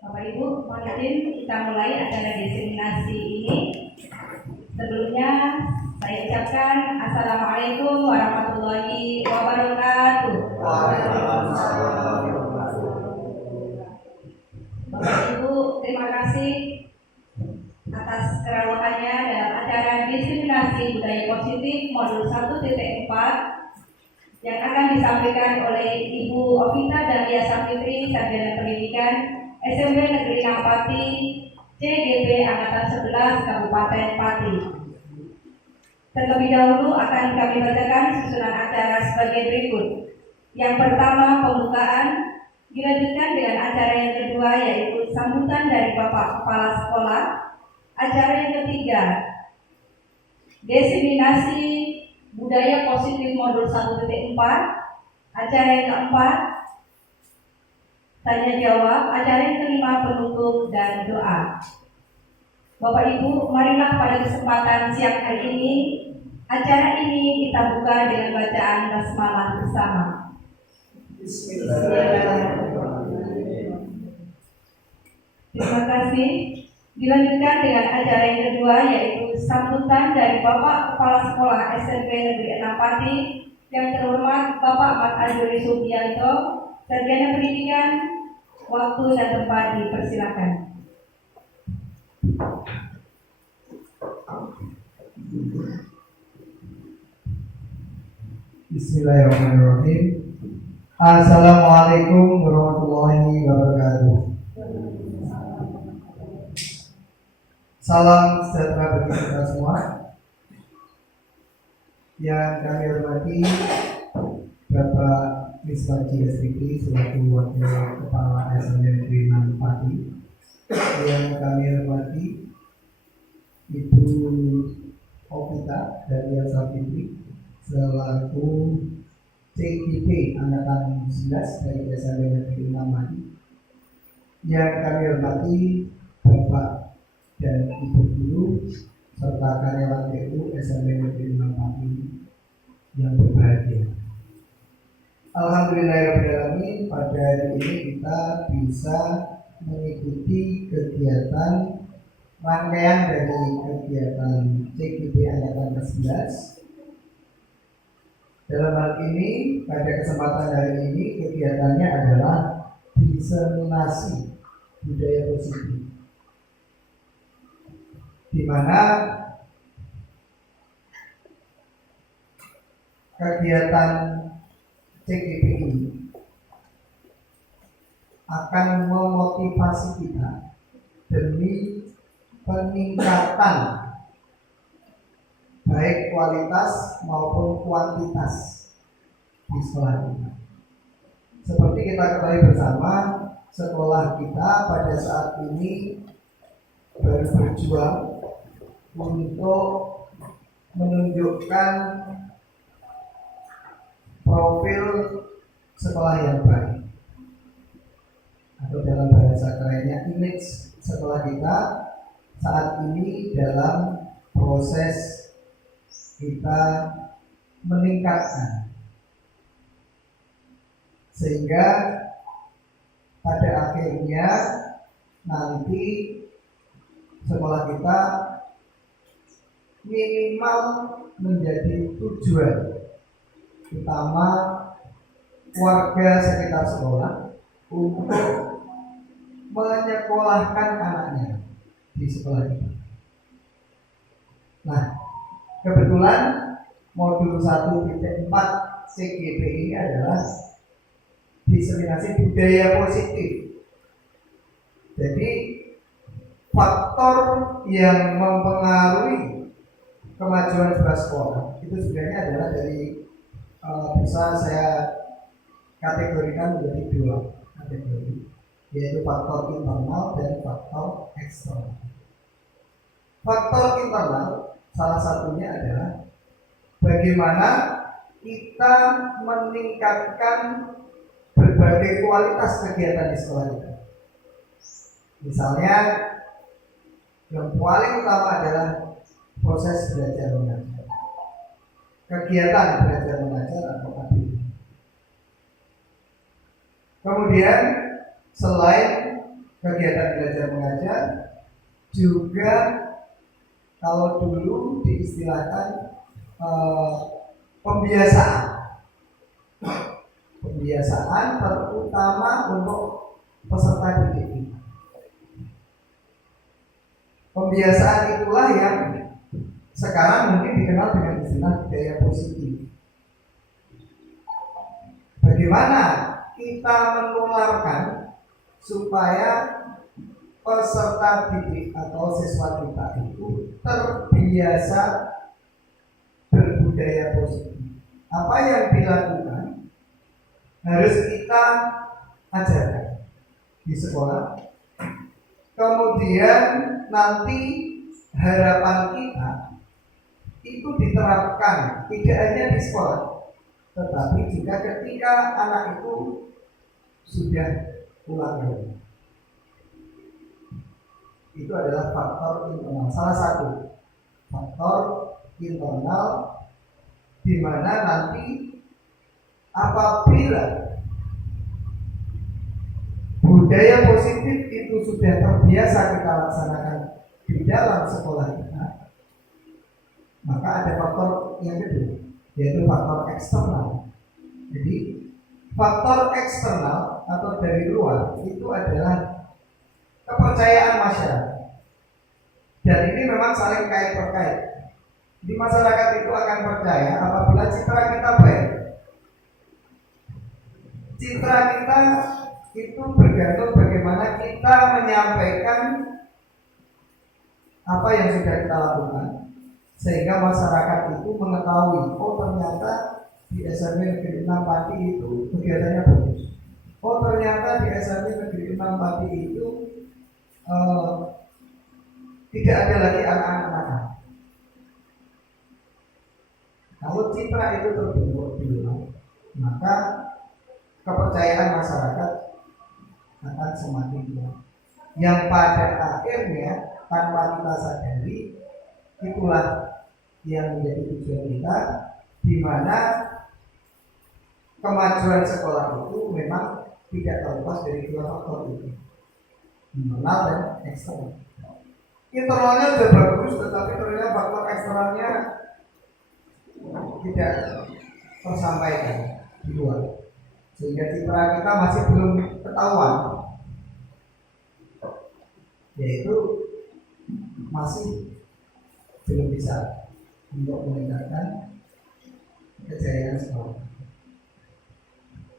Bapak Ibu, mohon izin kita mulai acara diseminasi ini. Sebelumnya saya ucapkan Assalamualaikum warahmatullahi wabarakatuh. Bapak Ibu, terima kasih atas kerawakannya dalam acara diseminasi budaya positif modul 1.4 yang akan disampaikan oleh Ibu Ovita Dahlia Sapitri, Sarjana Pendidikan SMP Negeri 6 Pati, CGP Angkatan 11 Kabupaten Pati. Terlebih dahulu akan kami bacakan susunan acara sebagai berikut. Yang pertama, pembukaan, dilanjutkan dengan acara yang kedua yaitu sambutan dari Bapak Kepala Sekolah. Acara yang ketiga, diseminasi budaya positif modul 1.4. Acara yang keempat, tanya jawab. Acara yang kelima, penutup dan doa. Bapak Ibu, marilah pada kesempatan siang hari ini acara ini kita buka dengan bacaan basmalah bersama. Bismillahirrahmanirrahim. Terima kasih. Dilanjutkan dengan acara yang kedua yaitu sambutan dari Bapak Kepala Sekolah SMP Negeri 6 Pati yang terhormat Bapak Mat Anjuri Subianto, Sarjana Pendidikan. Waktu dan tempat dipersilakan. Bismillahirrahmanirrahim. Assalamualaikum warahmatullahi wabarakatuh. Salam sejahtera bagi kita semua. Yang kami hormati Bapak Misbaji SPP selaku Wakil Kepala SMP Negeri 6 Pati. Yang kami hormati Ibu Ovita Dahlia Sapitri selaku CGP Angkatan 11 dari SMP Negeri 6 Pati. Yang kami hormati Bapak dan Ibu Guru serta karyawan TU SMP Negeri 6 Pati yang berbahagia. Alhamdulillahirrahmanirrahim, pada hari ini kita bisa mengikuti kegiatan rangkaian dari kegiatan CGP Angkatan 11. Dalam hal ini, pada kesempatan hari ini kegiatannya adalah diseminasi budaya positif, di mana kegiatan CGP ini akan memotivasi kita demi peningkatan baik kualitas maupun kuantitas di sekolah kita. Seperti kita ketahui bersama, sekolah kita pada saat ini berjuang untuk menunjukkan profil sekolah yang baik, atau dalam bahasa kerennya image sekolah kita saat ini dalam proses kita meningkatkan, sehingga pada akhirnya nanti sekolah kita minimal menjadi tujuan utama warga sekitar sekolah untuk menyekolahkan anaknya di sekolah kita. Nah, kebetulan modul 1.4 CGP ini adalah diseminasi budaya positif. Jadi faktor yang mempengaruhi kemajuan sebuah sekolah itu sebenarnya adalah dari bisa saya kategorikan menjadi dua kategori, yaitu faktor internal dan faktor eksternal. Faktor internal salah satunya adalah bagaimana kita meningkatkan berbagai kualitas kegiatan di sekolah kita. Misalnya yang paling utama adalah proses belajar mengajar, kegiatan belajar mengajar atau KBM. Kemudian selain kegiatan belajar mengajar juga kalau dulu diistilahkan pembiasaan terutama untuk peserta didik. Pembiasaan itulah yang sekarang mungkin dikenal dengan istilah budaya positif. Bagaimana kita menularkan supaya peserta didik atau siswa kita itu terbiasa berbudaya positif. Apa yang dilakukan harus kita ajarkan di sekolah. Kemudian nanti harapan kita itu diterapkan tidak hanya di sekolah, tetapi juga ketika anak itu sudah pulang rumah. Itu adalah faktor internal, salah satu faktor internal di mana nanti apabila budaya positif itu sudah terbiasa kita laksanakan di dalam sekolah kita, maka ada faktor yang kedua, yaitu faktor eksternal. Jadi faktor eksternal atau dari luar itu adalah kepercayaan masyarakat, dan ini memang saling kait-terkait. Di masyarakat itu akan percaya apabila citra kita baik. Citra kita itu bergantung bagaimana kita menyampaikan apa yang sudah kita lakukan, sehingga masyarakat itu mengetahui, oh ternyata di SMP Negeri 6 Pati itu kegiatannya bagus. Oh ternyata di SMP Negeri 6 Pati itu tidak ada lagi anak-anak nakal. Kalau citra itu terbentuk di luar, maka kepercayaan masyarakat akan semakin kuat. Yang pada akhirnya tanpa kita sadari, itulah yang menjadi tujuan kita, di mana kemajuan sekolah itu memang tidak terlepas dari dua faktor itu, internal dan eksternal. Internalnya sudah bagus, tetapi ternyata faktor eksternalnya tidak tersampaikan di luar, sehingga citra kita masih belum ketahuan, yaitu masih belum bisa untuk meningkatkan kejayaan sekolah.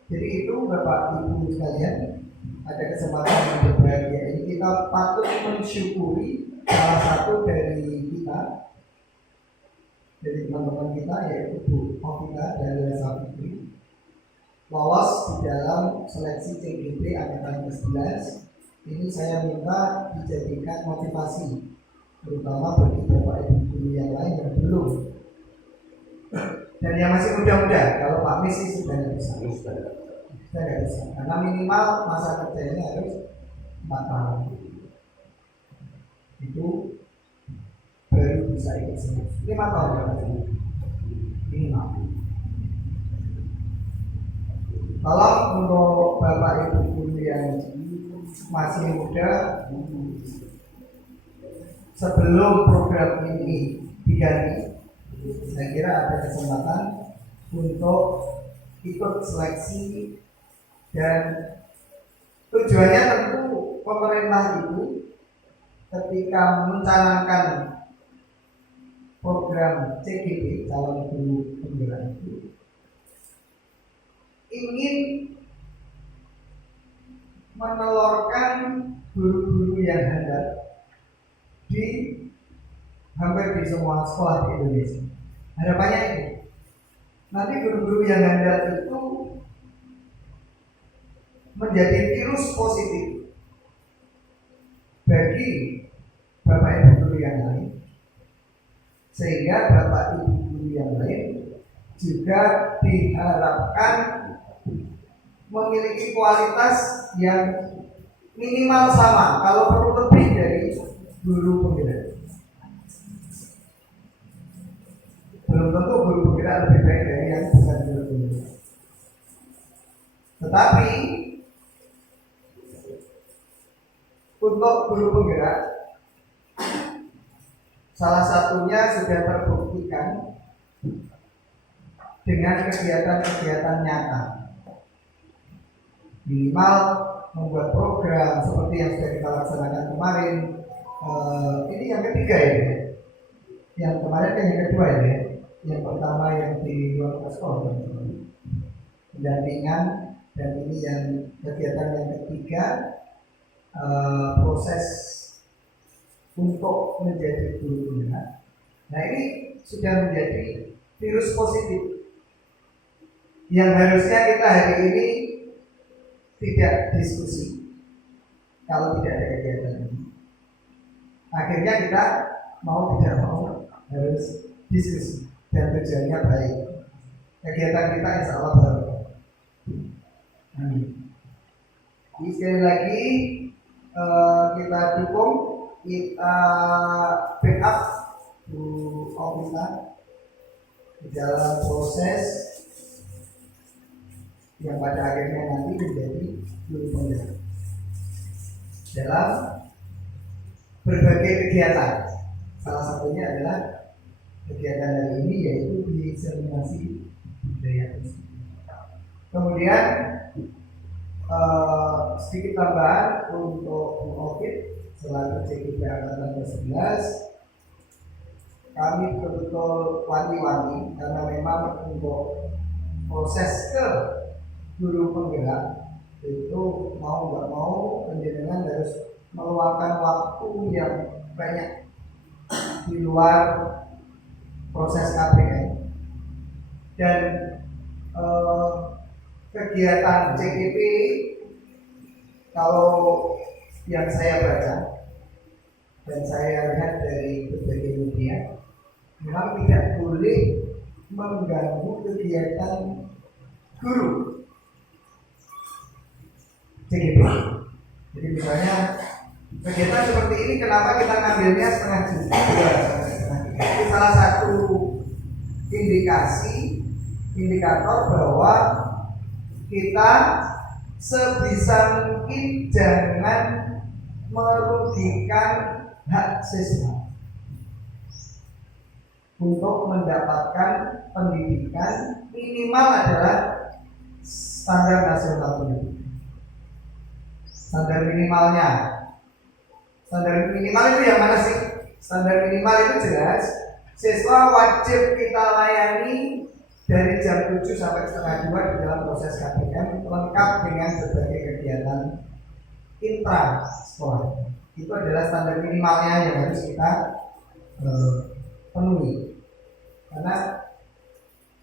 Jadi itu Bapak Ibu sekalian, ada kesempatan yang berbahagia ini kita patut mensyukuri salah satu dari kita, dari teman-teman kita, yaitu Bu Ovita dari Resa Fikri, lolos di dalam seleksi CGP angkatan ke-11. Ini saya minta dijadikan motivasi, terutama bagi Bapak Ibu guru yang lain yang belum, dan yang masih muda-muda. Kalau Pak Mis sih sudah tidak bisa, karena minimal masa kerjanya harus 4 tahun. Itu baru bisa ikut seleksi. 5 tahun minimal. Kalau untuk Bapak Ibu guru yang masih muda, sebelum program ini diganti, saya kira ada kesempatan untuk ikut seleksi, dan tujuannya tentu pemerintah itu ketika mencanangkan program CGP calon guru pembinaan itu ingin menelurkan guru-guru yang handal di hampir di semua sekolah di Indonesia. Harapannya itu nanti guru-guru yang handal itu menjadi virus positif bagi Bapak Ibu guru yang lain, sehingga Bapak Ibu guru yang lain juga diharapkan memiliki kualitas yang minimal sama, kalau perlu lebih dari guru pembina. Belum tentu guru pembina lebih baik dari yang bukan guru pembina, tetapi untuk guru penggerak, salah satunya sudah terbuktikan dengan kegiatan-kegiatan nyata. Minimal membuat program seperti yang sudah kita laksanakan kemarin. Ini yang ketiga ya. Yang kemarin kan yang kedua ya. Yang pertama yang di luar sekolah, pendampingan, dan ini yang kegiatan yang ketiga, proses untuk menjadi guru penggerak. Nah ini sudah menjadi virus positif yang harusnya kita hari ini tidak diskusi kalau tidak ada kegiatan ini. Akhirnya kita mau tidak mau harus diskusi dan tujuannya baik. Kegiatan kita insya Allah berkah. Amin. Jadi sekali lagi kita dukung, kita backup Bu Ofisa di dalam proses yang pada akhirnya nanti menjadi guru penggerak dalam berbagai kegiatan. Salah satunya adalah kegiatan hari ini, yaitu diseminasi budaya. Kemudian sedikit tambahan untuk Bu Ofit selaku CGP Angkatan ke-11, kami betul-betul wanti-wanti karena memang untuk proses ke guru penggerak itu mau nggak mau penjenengan harus meluangkan waktu yang banyak di luar proses KPN, dan kegiatan CGP kalau yang saya baca dan saya lihat dari berbagai media, memang tidak boleh mengganggu kegiatan guru CGP. Jadi misalnya kegiatan seperti ini, kenapa kita ngambilnya setengah juta? Itu salah satu indikator bahwa kita sebisa mungkin jangan merugikan hak siswa untuk mendapatkan pendidikan minimal adalah standar nasional pendidikan. Standar minimalnya, standar minimal itu yang mana sih? Standar minimal itu jelas siswa wajib kita layani dari jam 7 sampai setengah 2 di dalam proses KPM, lengkap dengan berbagai kegiatan intra sekolah. Itu adalah standar minimalnya yang harus kita penuhi. Karena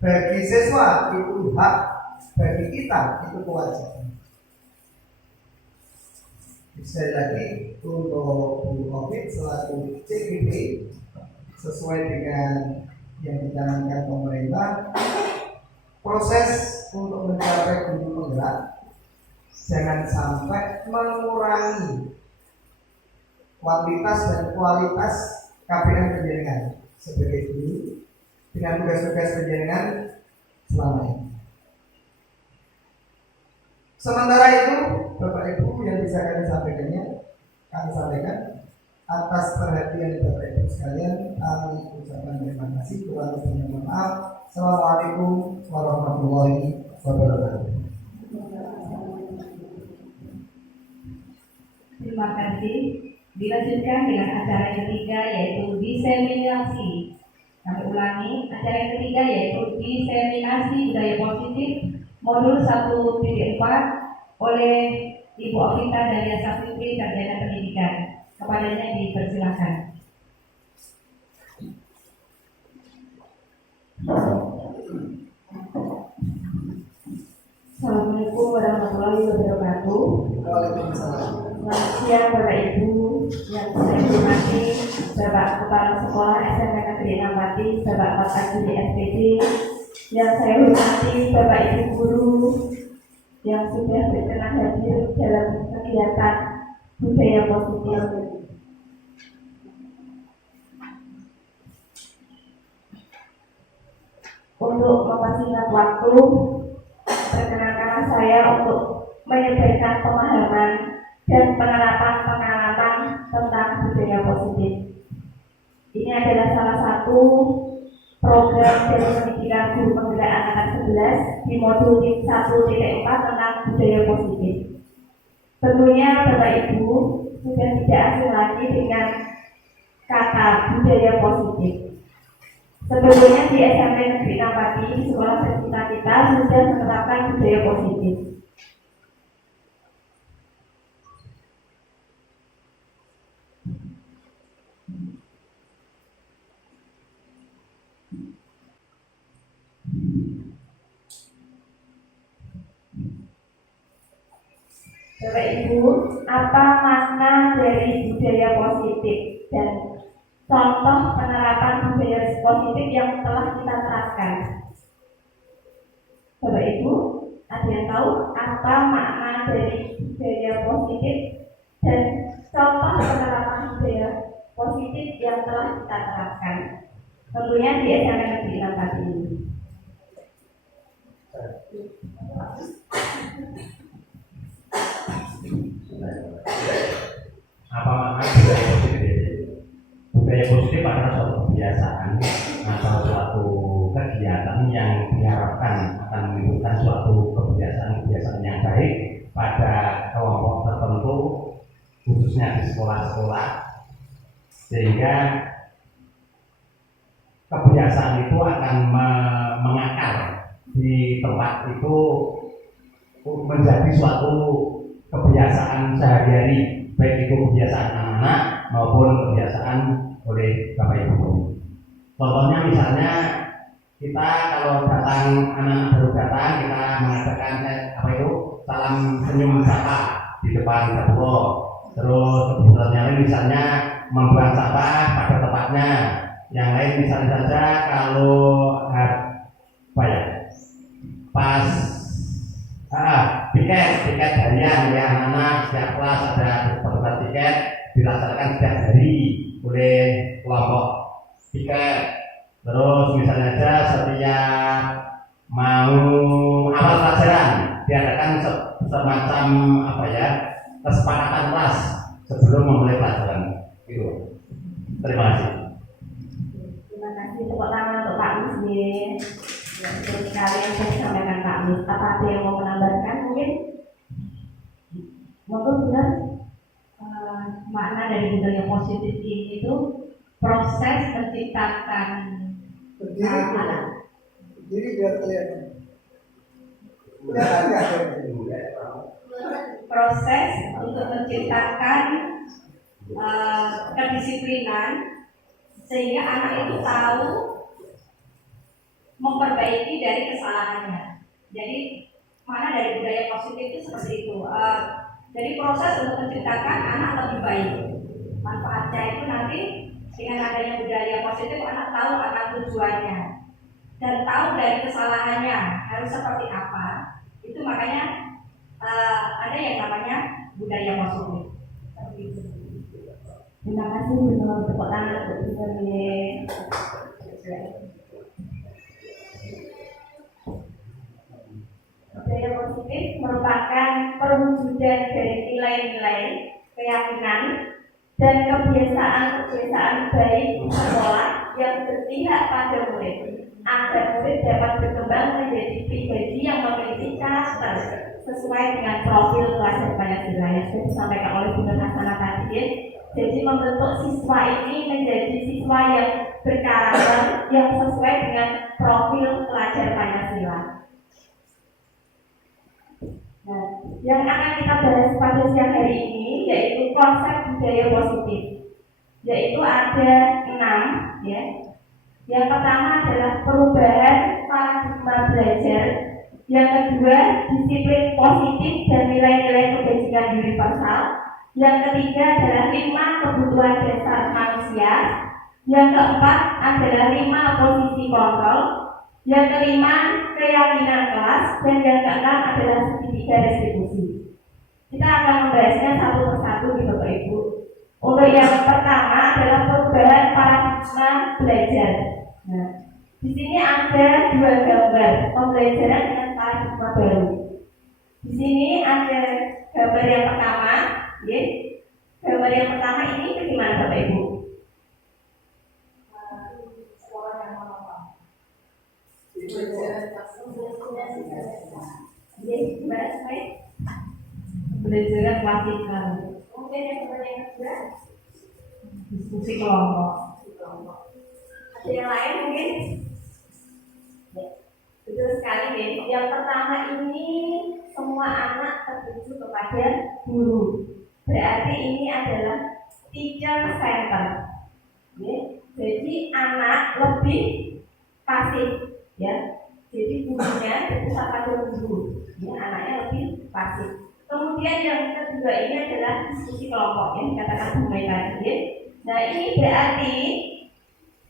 bagi siswa itu hak, bagi kita itu kewajiban. Sekali lagi untuk Bu Ofit selaku CGP, sesuai dengan yang dicanangkan pemerintah, proses untuk mencapai guru penggerak jangan sampai mengurangi kuantitas dan kualitas KPM penjaringan sebagai guru dengan tugas-tugas penjaringan selama ini. Sementara itu, Bapak Ibu, yang bisa kami sampaikan atas perhatian Bapak Ibu sekalian, kami ucapkan terima kasih. Kurang lebihnya mohon maaf. Assalamualaikum warahmatullahi wabarakatuh. Terima kasih. Dilanjutkan dengan acara yang ketiga, yaitu diseminasi. Kami ulangi, acara yang ketiga yaitu diseminasi budaya positif modul 1.4 oleh Ibu Ofita Dahlia Saputri, Sarjana Pendidikan. Kepadanya dipersilakan. Assalamualaikum warahmatullahi wabarakatuh. Waalaikumsalam. Selamat siang Bapak Ibu yang saya hormati, Bapak Kepala Sekolah SMK Negeri 6 Pati, Bapak Pak Juli SPD, yang saya hormati Bapak Ibu guru yang sudah berkenan hadir dalam kegiatan budaya positif. Untuk mempersingkat waktu, perkenankan saya untuk menyampaikan pemahaman dan penerapan pengalaman Ini adalah salah satu program dari pendidikan guru penggerak angkatan 11 di modul 1.4 tentang budaya positif. Tentunya Bapak Ibu sudah tidak asing lagi dengan kata budaya positif. Sebelumnya di SMP Negeri 6 Pati, sekolah tercinta kita sudah menerapkan budaya positif. Bapak Ibu, apa makna dari budaya positif dan contoh penerapan budaya positif yang telah kita terapkan? Bapak Ibu, ada yang tahu apa makna dari budaya positif dan contoh penerapan budaya positif yang telah kita terapkan? Tentunya di SMP Negeri 6 Pati ini. Apa makna budaya positif? Budaya positif adalah suatu kebiasaan atau suatu kegiatan yang diharapkan akan menimbulkan suatu kebiasaan yang baik pada kelompok tertentu, khususnya di sekolah-sekolah, sehingga kebiasaan itu akan mengakar di tempat itu menjadi suatu kebiasaan sehari-hari, baik itu kebiasaan anak-anak maupun kebiasaan oleh Bapak Ibu. Contohnya misalnya kita kalau datang, anak-anak baru datang, kita mengadakan salam senyum sapa di depan dapur. Terus kebetulan yang lain misalnya membuang sampah pada tempatnya. Yang lain misalnya saja kalau pas tiket harian oleh anak-anak setiap kelas ada beberapa tiket dilaksanakan setiap hari oleh kelompok tiket. Terus misalnya saja setiap mau awal pelajaran diadakan semacam kesepakatan kelas sebelum memulai pelajaran. Itu. Terima kasih. Terima kasih, tepuk tangan untuk Pak Mis. Ya, betul sekali yang saya sampaikan Pak Mis. Apa ada yang mau menambahkan mungkin? Monggo benar. Makna dari budaya positif ini itu proses menciptakan Berdiri biar kelihatan. Kelihatan proses untuk menciptakan kedisiplinan sehingga anak itu tahu memperbaiki dari kesalahannya. Jadi mana dari budaya positif itu seperti itu. Jadi proses untuk menciptakan anak lebih baik. Manfaatnya itu nanti dengan adanya budaya positif anak tahu akan tujuannya dan tahu dari kesalahannya harus seperti apa. Itu makanya ada yang namanya budaya positif. Seperti itu. Terima kasih benar, tepuk tangan untuk Ibu. Budaya positif merupakan perwujudan dari nilai-nilai, keyakinan, dan kebiasaan-kebiasaan baik di sekolah yang berpihak pada murid, agar murid dapat berkembang menjadi pribadi yang memiliki karakter sesuai dengan profil pelajar Pancasila yang sudah disampaikan oleh Bu Nur Hasanah tadi. Jadi membentuk siswa ini menjadi siswa yang berkarakter yang sesuai dengan profil pelajar Pancasila. Nah, yang akan kita bahas pada siang hari ini yaitu konsep budaya positif, yaitu ada 6 ya. Yang pertama adalah perubahan paradigma belajar, yang kedua disiplin positif dan nilai-nilai kebajikan universal, yang ketiga adalah 5 kebutuhan dasar manusia, yang keempat adalah 5 posisi kontrol, yang kelima keyakinan kelas, dan yang keenam adalah segitiga restitusi. Kita akan membahasnya satu persatu di Bapak Ibu. Untuk yang pertama adalah perubahan paradigma belajar. Nah, di sini ada 2 gambar pembelajaran dengan paradigma baru. Di sini ada gambar yang pertama, ya. Gambar yang pertama ini bagaimana Bapak Ibu? refleksikan. Kemudian yang pertanyaan kedua, diskusi kelompok. Ada yang lain mungkin? Ya, betul sekali ya. Yang pertama ini semua anak tertuju kepada guru. Berarti ini adalah teacher center. Ya. Jadi anak lebih pasif, ya. Jadi gurunya berpusat pada guru. Ya, anaknya lebih pasif. Kemudian yang kedua ini adalah diskusi kelompok yang dikatakan Bu Mei tadi. Ya. Nah ini berarti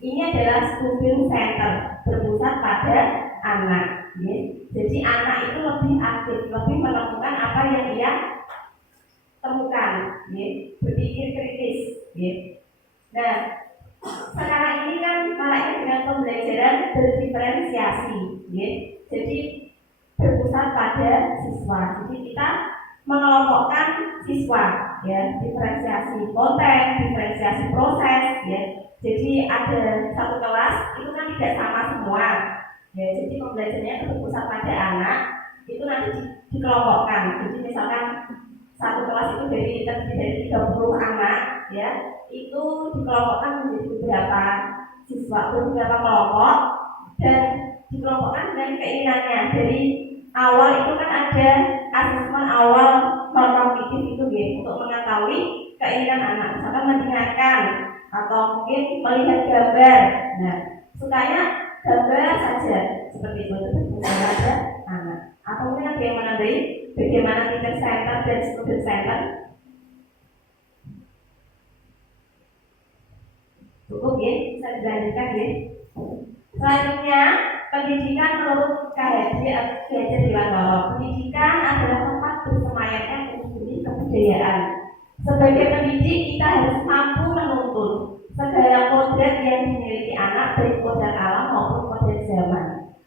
ini adalah student center, berpusat pada anak. Ya. Jadi anak itu lebih aktif, lebih menemukan apa yang ia temukan, ya. Berpikir kritis. Ya. Nah sekarang ini kan maraknya dengan pembelajaran berdiferensiasi, ya. Jadi berpusat pada siswa. Jadi kita mengelompokkan siswa, ya, diferensiasi konten, diferensiasi proses, ya. Jadi ada satu kelas itu kan tidak sama semua, ya. Jadi pembelajarannya berpusat pada anak itu nanti dikelompokkan. Jadi misalkan satu kelas itu terdiri dari 30 anak, ya, itu dikelompokkan menjadi beberapa siswa, beberapa kelompok, dan dikelompokkan dengan keinginannya. Dari awal itu kan ada asesmen awal normatif itu, ya, untuk mengetahui keinginan anak, misalkan mendengarkan atau mungkin melihat gambar. Nah, sukanya gambar saja seperti itu ada anak. Atau mungkin ada yang menandai bagaimana teacher center dan student center. Cukup ya, bisa dilanjutkan ya. Selanjutnya, pendidikan menurut KHJ Dewantoro. Pendidikan adalah tempat bersemayamnya seni kebudayaan. Sebagai pendidik, kita harus mampu menuntun segala kodrat yang dimiliki anak, baik kodrat alam maupun kodrat zaman,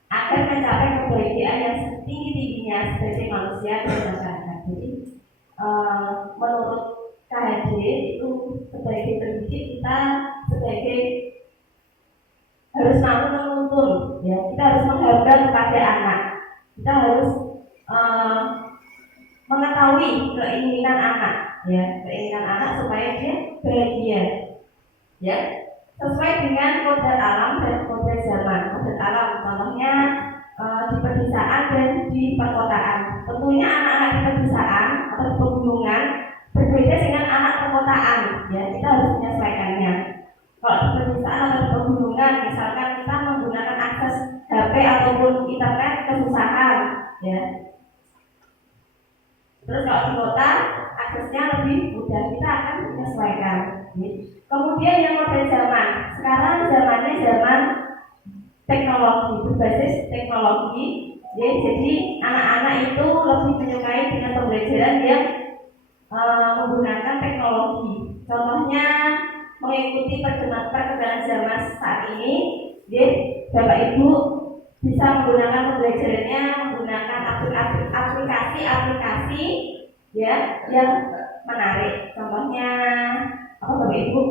agar mencapai kebahagiaan yang setinggi-tingginya sebagai manusia dan masyarakat. Jadi, menurut KHJ itu sebagai pendidik kita sebagai harus mampu menuntun, ya, kita harus menghargai kepada anak, kita harus mengetahui keinginan anak, ya, keinginan anak supaya dia bahagia, ya, sesuai dengan kodrat alam dan kodrat zaman. Kodrat alam contohnya di pedesaan dan di perkotaan. Tentunya anak-anak di pedesaan atau di pegunungan berbeda dengan anak perkotaan, ya, kita harus menyesuaikannya. Kalau di pedesaan atau di pegunungan, misalkan kita menggunakan akses HP ataupun internet kesusahan, ya. Terus kalau di kota aksesnya lebih mudah, kita akan menyesuaikan. Ya. Kemudian yang modern zaman, sekarang zamannya zaman teknologi, berbasis teknologi. Ya, jadi anak-anak itu lebih menyukai dengan pembelajaran yang menggunakan teknologi. Contohnya mengikuti perkembangan zaman saat ini, ya, Bapak Ibu bisa menggunakan pembelajarannya menggunakan aplikasi-aplikasi, ya, yang menarik. Contohnya apa, Bapak Ibu?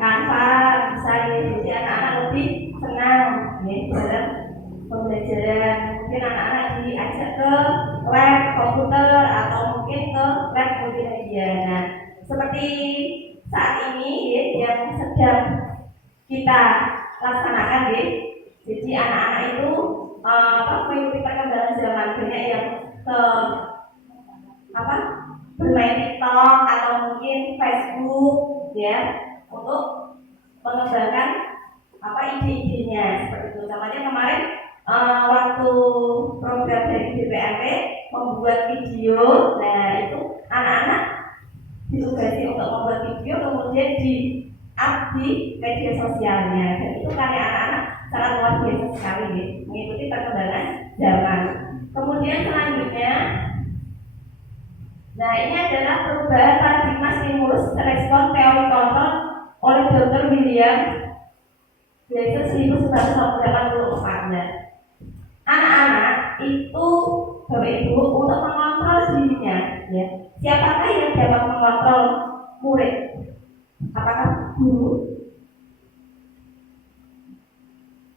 Canva bisa, ya. Jadi anak-anak lebih senang, ya, dalam pembelajaran. Mungkin anak-anak diajak ke lab komputer atau mungkin ke lab multimedia. Nah, seperti saat ini, ya, yang sedang kita laksanakan, ya. Jadi anak-anak itu mengikuti perkembangan zaman, banyak yang bermain TikTok atau mungkin Facebook, ya, untuk mengembangkan ide-idenya seperti itu. Contohnya kemarin waktu program dari BPMP membuat video, nah itu anak-anak ditugasi untuk membuat video kemudian di-up di media sosialnya, dan itu karya anak-anak sangat luar biasa sekali, ya, mengikuti perkembangan zaman. Kemudian selanjutnya, nah ini adalah perubahan paradigma stimulus respon teori kontrol oleh Dr. William Glasser 1984. Nah, anak-anak itu, Bapak Ibu, untuk mengontrol dirinya, ya, siapakah yang dapat mengontrol murid? Apakah guru?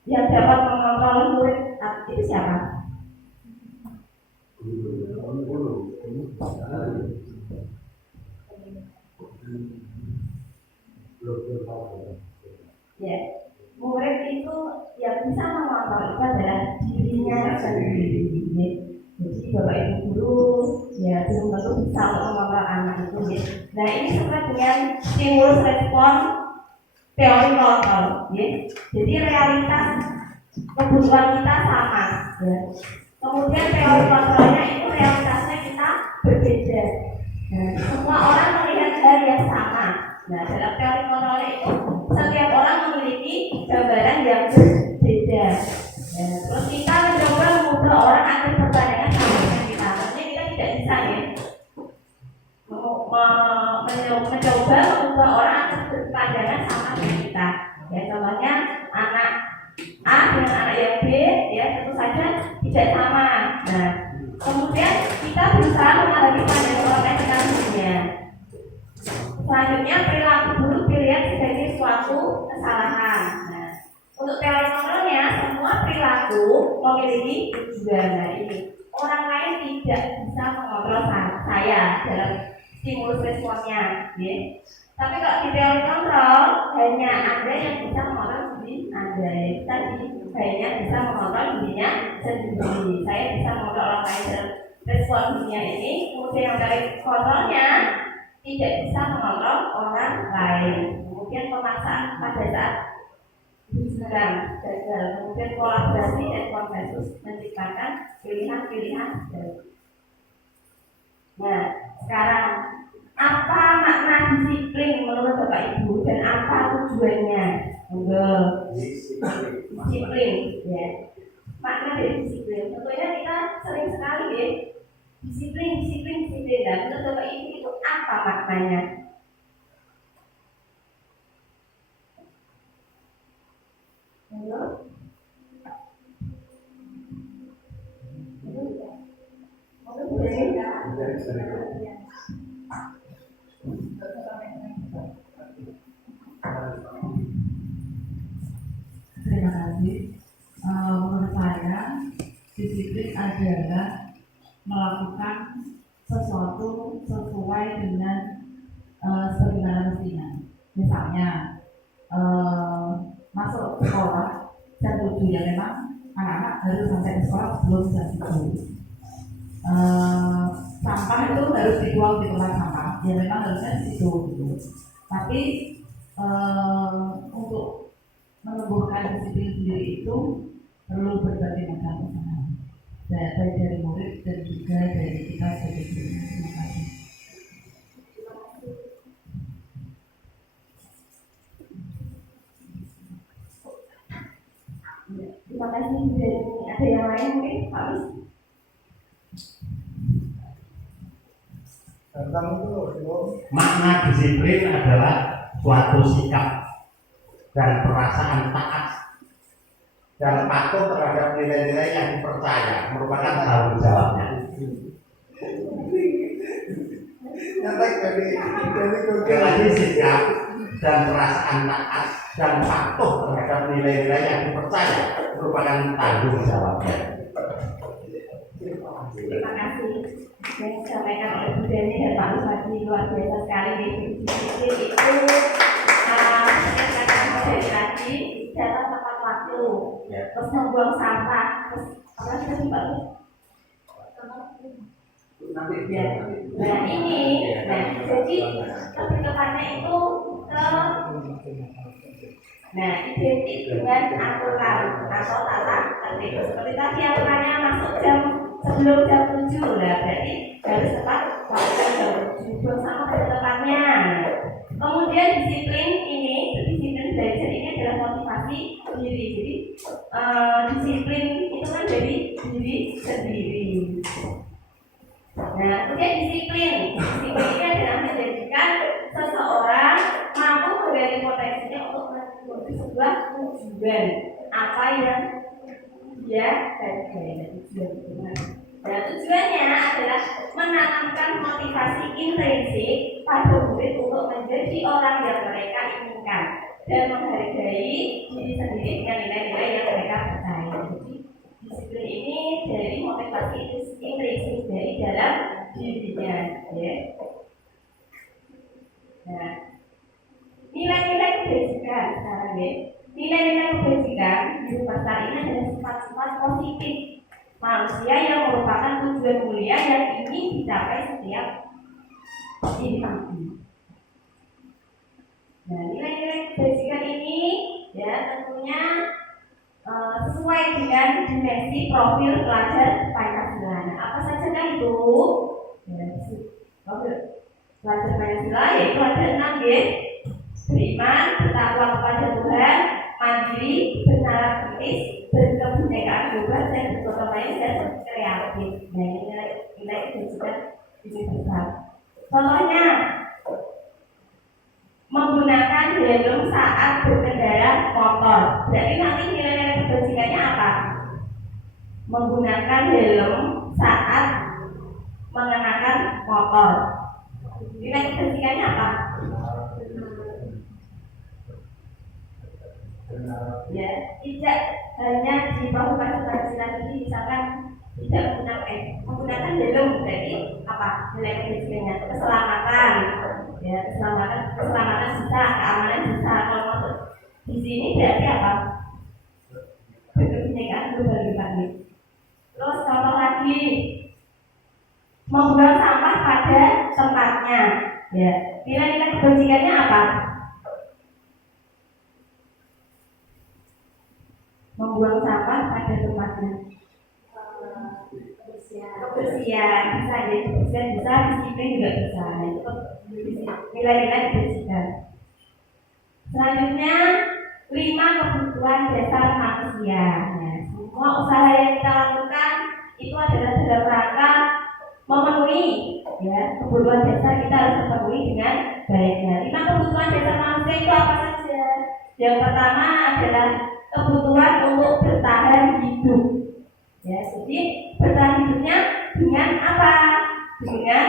Yang dapat mengontrol murid itu itu siapa? Ya, murid itu yang bisa mengontrol itu adalah dirinya sendiri. Jadi bapak ibu guru ya belum tentu bisa untuk mengontrol anak itu. Ya. Nah ini sesuai dengan stimulus respon teori kontrol. Ya. Jadi realitas kebutuhan kita sama. Ya. Kemudian teori kontrolnya itu realitasnya kita berbeda. Nah, semua orang melihat hal yang sama. Nah, dalam teori kontrolnya itu setiap orang memiliki gambaran yang berbeda. Nah, terus kita mencoba mengubah orang agar berpandangan sama dengan kita. Artinya kita tidak bisa ya mencoba mengubah orang agar berpandangan sama dengan kita. Ya, contohnya anak A dengan anak yang B, ya tentu saja tidak sama. Nah, kemudian kita berusaha memahami pandangan orang lain tentang dirinya. Selanjutnya perilaku buruk dilihat sebagai suatu kesalahan. Nah, untuk teori kontrolnya semua perilaku memiliki tujuan. Nah, ini orang lain tidak bisa mengontrol saya dalam stimulus responnya. Ya. Tapi kalau di teori kontrol hanya Anda yang bisa mengontrol diri Anda. Tadi hanya bisa mengontrol dirinya sendiri. Saya bisa mengontrol orang lain dalam respon dunia ini. Kemudian yang dari kontrolnya tidak bisa mengontrol orang lain. Kemudian pemaksaan pada saat diserang gagal. Kemudian kolaborasi dan konsensus menciptakan pilihan-pilihan baru. Nah, sekarang apa makna disiplin menurut Bapak Ibu dan apa tujuannya? Disiplin, ya. Makna dari disiplin. Tentunya kita sering sekali ya. Disiplin. Dan menurut Bapak Ibu itu apa maknanya? Halo? Terima kasih. Menurut saya, disiplin adalah melakukan sesuatu sesuai dengan sebagaimana mestinya. Misalnya masuk sekolah jam 7 ya, memang anak-anak harus sampai di sekolah sebelum jam 7. Sampah itu harus dibuang di tempat sampah, ya memang harusnya di situ gitu. Tapi untuk menumbuhkan disiplin sendiri itu perlu berbagai macam usaha, baik dari murid dan juga dari kita sebagai guru. Terima kasih. Terima kasih. Dan ada yang lain mungkin habis. Makna disiplin adalah suatu sikap dan perasaan taat dan patuh terhadap nilai-nilai yang dipercaya merupakan tanggung jawabnya. Jadi sikap dan perasaan taat dan patuh terhadap nilai-nilai yang dipercaya merupakan tanggung jawabnya. Terima kasih yang disampaikan oleh Bu Deni dan Pak Rusadi, luar biasa sekali. Disiplin itu menyatakan dari tadi datang tepat waktu, terus membuang sampah, terus apa sih Pak? Ya. Nah ini, jadi lebih tepatnya itu identik dengan aturan atau tata tertib. Seperti tadi aturannya masuk sebelum jam 7 lah, berarti harus tepat waktu jam 7 bersama pada tempatnya. Kemudian disiplin belajar ini adalah motivasi diri. Jadi disiplin itu kan dari diri sendiri. Nah, kemudian disiplin ini adalah menjadikan seseorang mampu menggali potensinya untuk menuju sebuah tujuan apa yang dia gapai. Nah, tujuannya adalah menanamkan motivasi intrinsik pada murid untuk menjadi orang yang mereka inginkan dan menghargai diri sendiri dengan nilai-nilai yang mereka percaya. Jadi disiplin bahasa Inggris dari dalam dirinya. Ya. Nah, nilai-nilai kebajikan sekarang ya. Nilai-nilai kebajikan di pasar ini adalah sifat-sifat positif manusia yang merupakan tujuan mulia yang ingin dicapai setiap individu. Nah, nilai-nilai kebajikan ini ya tentunya sesuai dengan dimensi profil pelajar Pancasila. Nah, apa saja kan itu? Ya, profil pelajar Pancasila yaitu ada 6 ya. Beriman, bertakwa kepada Tuhan, mandiri, bernalar kritis, berkebinekaan global dan bergotong royong dan kreatif. Nah, ini nilai kebajikan ini besar. Contohnya, menggunakan helm saat berkendara motor. Berarti nanti nilai-nilai kebajikannya apa? Menggunakan helm saat mengenakan motor. Nilai kebajikannya apa? Ya, tidak hanya di Kabupaten Pacitan ini misalkan tidak menggunakan helm berarti apa? Nilai kebajikannya keselamatan. Ya, keselamatan bisa, keamanan bisa. Kalau masuk di sini berarti apa? Berkebinekaan global ini. Terus contoh lagi, membuang sampah pada tempatnya. Ya, nilai-nilai kebajikannya apa? Membuang sampah pada tempatnya. Kebersihan bisa, jadi kebersihan bisa, disiplin juga bisa. Nah, itu nilai-nilai kebajikan. Selanjutnya 5 kebutuhan dasar manusia. Nah, semua usaha yang kita lakukan itu adalah dalam rangka memenuhi ya kebutuhan dasar kita harus terpenuhi dengan baiknya. 5 kebutuhan dasar manusia itu apa saja? Yang pertama adalah kebutuhan untuk bertahan hidup. Ya, jadi bertahan hidupnya dengan apa? Dengan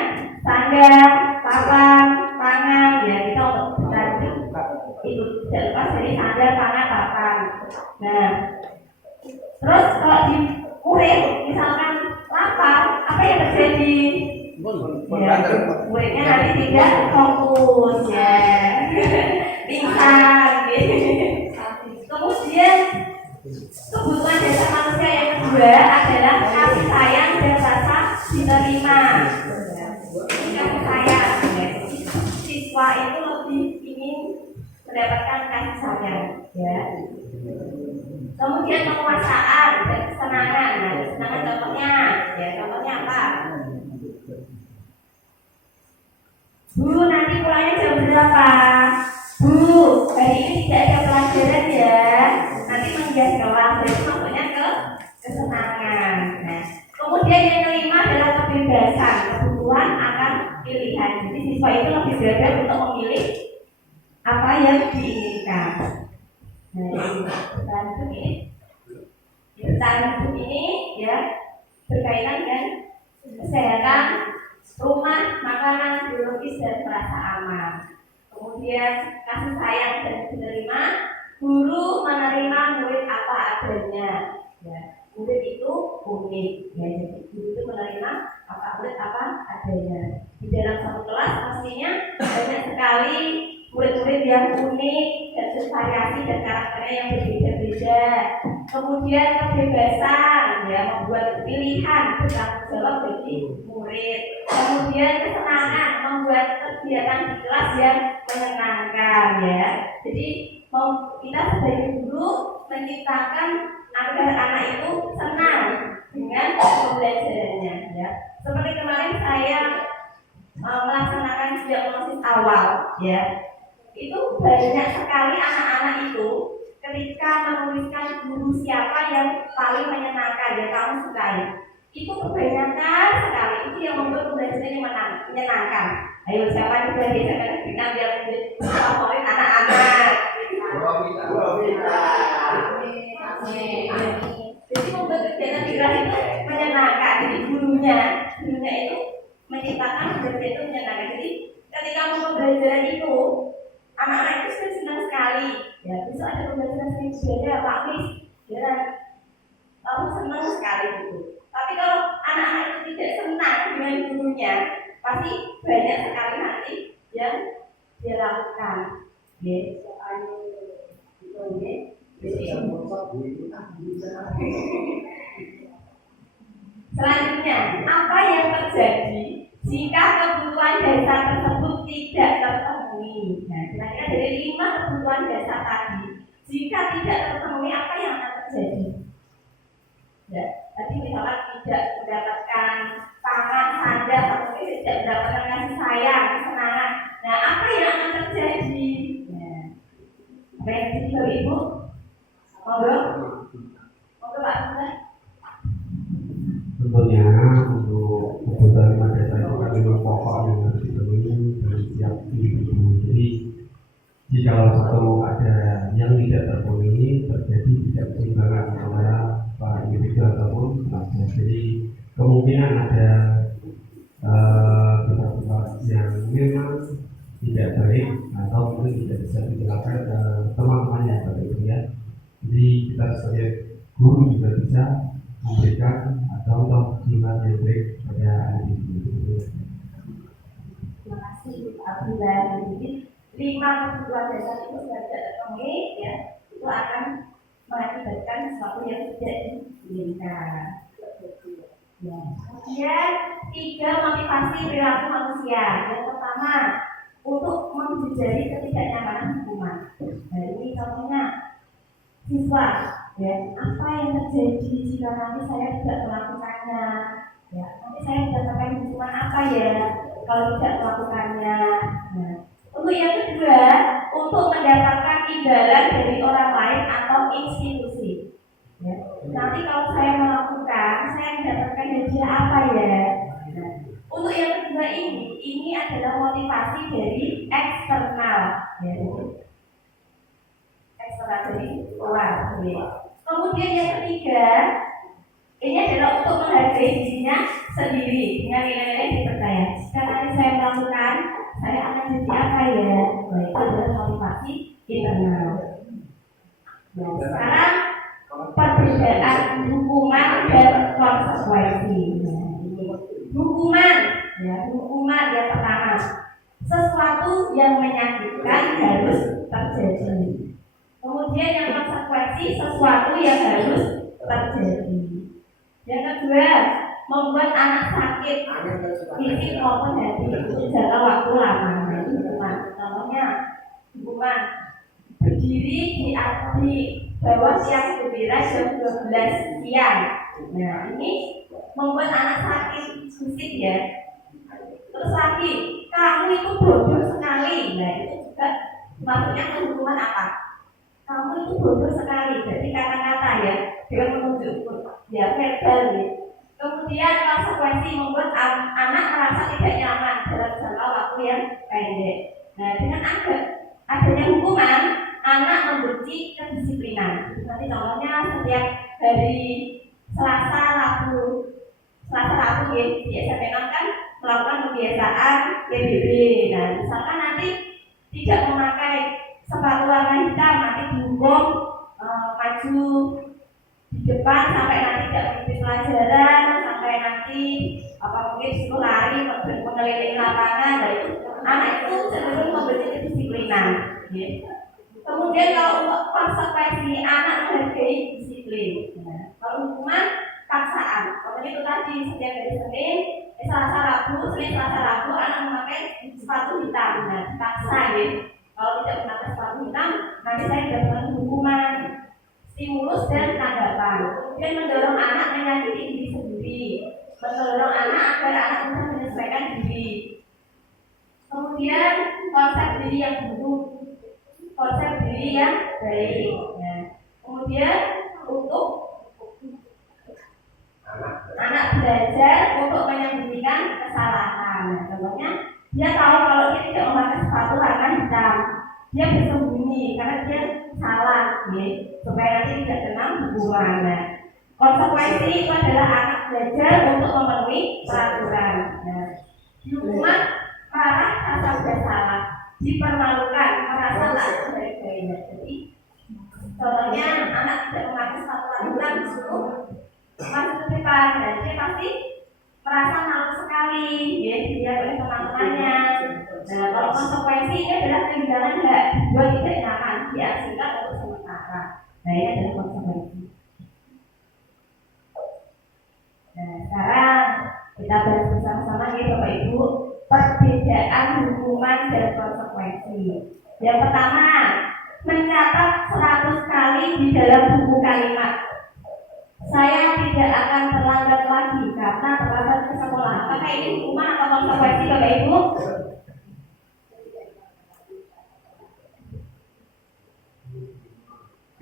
sandang, papan, pangan. Ya, kita untuk bertahan hidup itu tidak lepas dari sandang, pangan, papan. Nah, terus kalau di kulit misalkan lapar, apa yang terjadi? Ya, kulitnya nanti tidak fokus ya, pingsan. Kemudian kebutuhan dasar manusia yang kedua adalah kasih sayang dan rasa diterima. Kasih sayang, siswa itu lebih ingin mendapatkan kasih sayang, ya. Kemudian penguasaan dan kesenangan. Nah, kesenangan contohnya, ya contohnya apa? Bu, nanti pulangnya jam berapa? Bu, hari ini tidak ada pelajaran ya. Nanti menghias kelas, itu maksudnya kesenangan. Nah, kemudian yang kelima adalah kebebasan, kebutuhan akan pilihan. Jadi siswa itu lebih bebas untuk memilih apa yang diinginkan. Nah, bertahan hidup ini ya berkaitan dengan kesehatan, rumah, makanan, biologis dan rasa aman. Kemudian kasih sayang dan diterima, guru menerima murid apa adanya. Ya, murid itu unik. Ya, jadi guru itu menerima murid apa adanya. Di dalam satu kelas pastinya banyak sekali murid-murid yang unik dan bervariasi dan karakternya yang berbeda-beda. Kemudian kebebasan, ya membuat pilihan bertanggung jawab bagi murid. Kemudian kesenangan, membuat kegiatan di kelas yang menyenangkan, ya. Jadi kita sebagai guru menciptakan agar anak itu senang dengan pembelajarannya, ya. Seperti kemarin saya melaksanakan diagnosis awal, ya. Itu banyak sekali anak-anak itu ketika menuliskan guru siapa yang paling menyenangkan yang kamu sukai, itu kebanyakan sekali itu yang membuat pembelajaran yang menyenangkan. Ayo siapa yang sudah diajarkan dengan yang menjadi favorit anak-anak? Jadi membuat kegiatan di kelas itu menyenangkan. Jadi gurunya itu menciptakan pembelajaran itu menyenangkan. Jadi ketika pembelajaran itu anak-anak itu sudah senang sekali. Ya, besok ada pembelajaran beda Pak Miss, ya, kamu senang sekali gitu. Tapi kalau gurunya, pasti banyak sekali nanti yang dia lakukan. Jadi selanjutnya, apa yang terjadi jika kebutuhan dasar tersebut tidak terpenuhi? Nah, kira-kira dari 5 kebutuhan dasar tadi, jika tidak terpenuhi, apa yang akan terjadi? Ya, tadi misalkan tidak mendapatkan pangan, sandang, atau tidak mendapatkan kasih sayang, kesenangan. Nah, apa yang akan terjadi? Nah, apa yang terjadi Bapak Ibu? Monggo Pak Bunda. Tentunya untuk kebutuhan dasar itu kan memang pokok yang harus dipenuhi dari setiap individu. Jadi jika satu ada yang tidak terpenuhi, terjadi tidak keseimbangan antara para individu ataupun keluarga. Jadi kemungkinan ada sifat-sifat yang memang tidak baik atau mungkin tidak bisa dijelaskan ke teman-temannya pada ya. Jadi kita sebagai guru juga bisa memberikan contoh sifat yang baik pada individu. Terima kasih Pak Abdullah. Jadi 5 kebutuhan dasar itu sudah tidak terpenuhi, ya, itu akan mengakibatkan sesuatu yang tidak diinginkan. Ya. Kemudian 3 motivasi perilaku manusia. Yang pertama, untuk menghindari ketidaknyamanan hukuman. Nah, ini contohnya siswa, ya, apa yang terjadi jika nanti saya tidak melakukannya? Ya, nanti saya mendapatkan hukuman apa ya kalau tidak melakukannya? Nah, untuk yang kedua, untuk mendapatkan imbalan dari orang lain atau institusi. Ya, nanti kalau saya melakukan, saya mendapatkan hadiah apa ya? Nah, untuk yang kedua ini adalah motivasi dari eksternal, ya, eksternal dari luar. Ya. Kemudian yang ketiga, ini adalah untuk menghargai dirinya sendiri dengan nilai-nilai yang dipercaya. Jika nanti saya melakukan, saya akan jadi apa ya? Nah, itu adalah motivasi internal. Nah, sekarang perbedaan hukuman dan konsekuensi. Hukuman, ya, hukuman yang pertama, sesuatu yang menyakitkan harus terjadi. Kemudian yang konsekuensi, sesuatu yang harus terjadi. Yang kedua, membuat anak sakit fisik maupun hati jangka waktu lama. Itu hukuman. Contohnya hukuman berdiri di bawah siang bendera jam 12 siang. Nah, ini membuat anak sakit fisik, ya. Terus lagi, kamu itu bodoh sekali. Nah, itu juga maksudnya hukuman apa? Kamu itu bodoh sekali. Jadi kata-kata, ya, dengan menunjuk ya verbal, ya. Kemudian konsekuensi membuat anak merasa tidak nyaman dalam jangka waktu yang pendek. Nah, dengan adanya hukuman, anak membenci kedisiplinan. Nanti contohnya setiap hari Selasa Rabu ya, di SMP 6 kan melakukan kebiasaan PBB. Nah, misalkan nanti tidak memakai sepatu warna hitam, nanti dihukum maju di depan sampai nanti tidak mengikuti pelajaran, sampai nanti mungkin disuruh lari mengelilingi lapangan. Nah, itu anak itu cenderung membenci kedisiplinan, ya. Kemudian kalau untuk konsekuensi, anak menghargai disiplin. Nah, kalau hukuman paksaan, pokoknya itu tadi setiap hari Senin, Selasa Rabu anak memakai sepatu hitam. Nah, dipaksa, ya. Kalau tidak memakai sepatu hitam, nanti saya dapatkan hukuman, stimulus dan tanggapan. Kemudian mendorong anak menyakiti diri sendiri, mendorong anak agar anak bisa menyesuaikan diri. Kemudian konsep diri yang buruk, konsep diri yang baik. Nah, kemudian untuk anak belajar untuk menyembunyikan kesalahan. Nah, contohnya dia tahu kalau dia tidak memakai sepatu warna hitam, dia bersembunyi karena dia salah, ya, supaya nanti tidak kena hukuman. Nah, konsekuensi itu adalah anak belajar untuk memenuhi peraturan. Nah, hukuman marah rasa bersalah, dipermalukan, merasa tak sebaik-baiknya. Jadi contohnya anak tidak memakai sepatu warna hitam, disuruh masuk ke depan, dan dia pasti merasa malu sekali. ya, dilihat oleh teman-temannya. Nah, kalau konsekuensi ini adalah tunjangan hak dibuat tidak nyaman, diasingkan untuk sementara. Nah, ini adalah konsekuensi. Nah, sekarang kita bahas bersama-sama ya Bapak Ibu, perbedaan hukuman dan konsekuensi. Yang pertama, mencatat 100 kali di dalam buku kalimat. Saya tidak akan terlambat lagi karena terlambat ke sekolah. Apakah ini hukuman atau konsekuensi Bapak Ibu?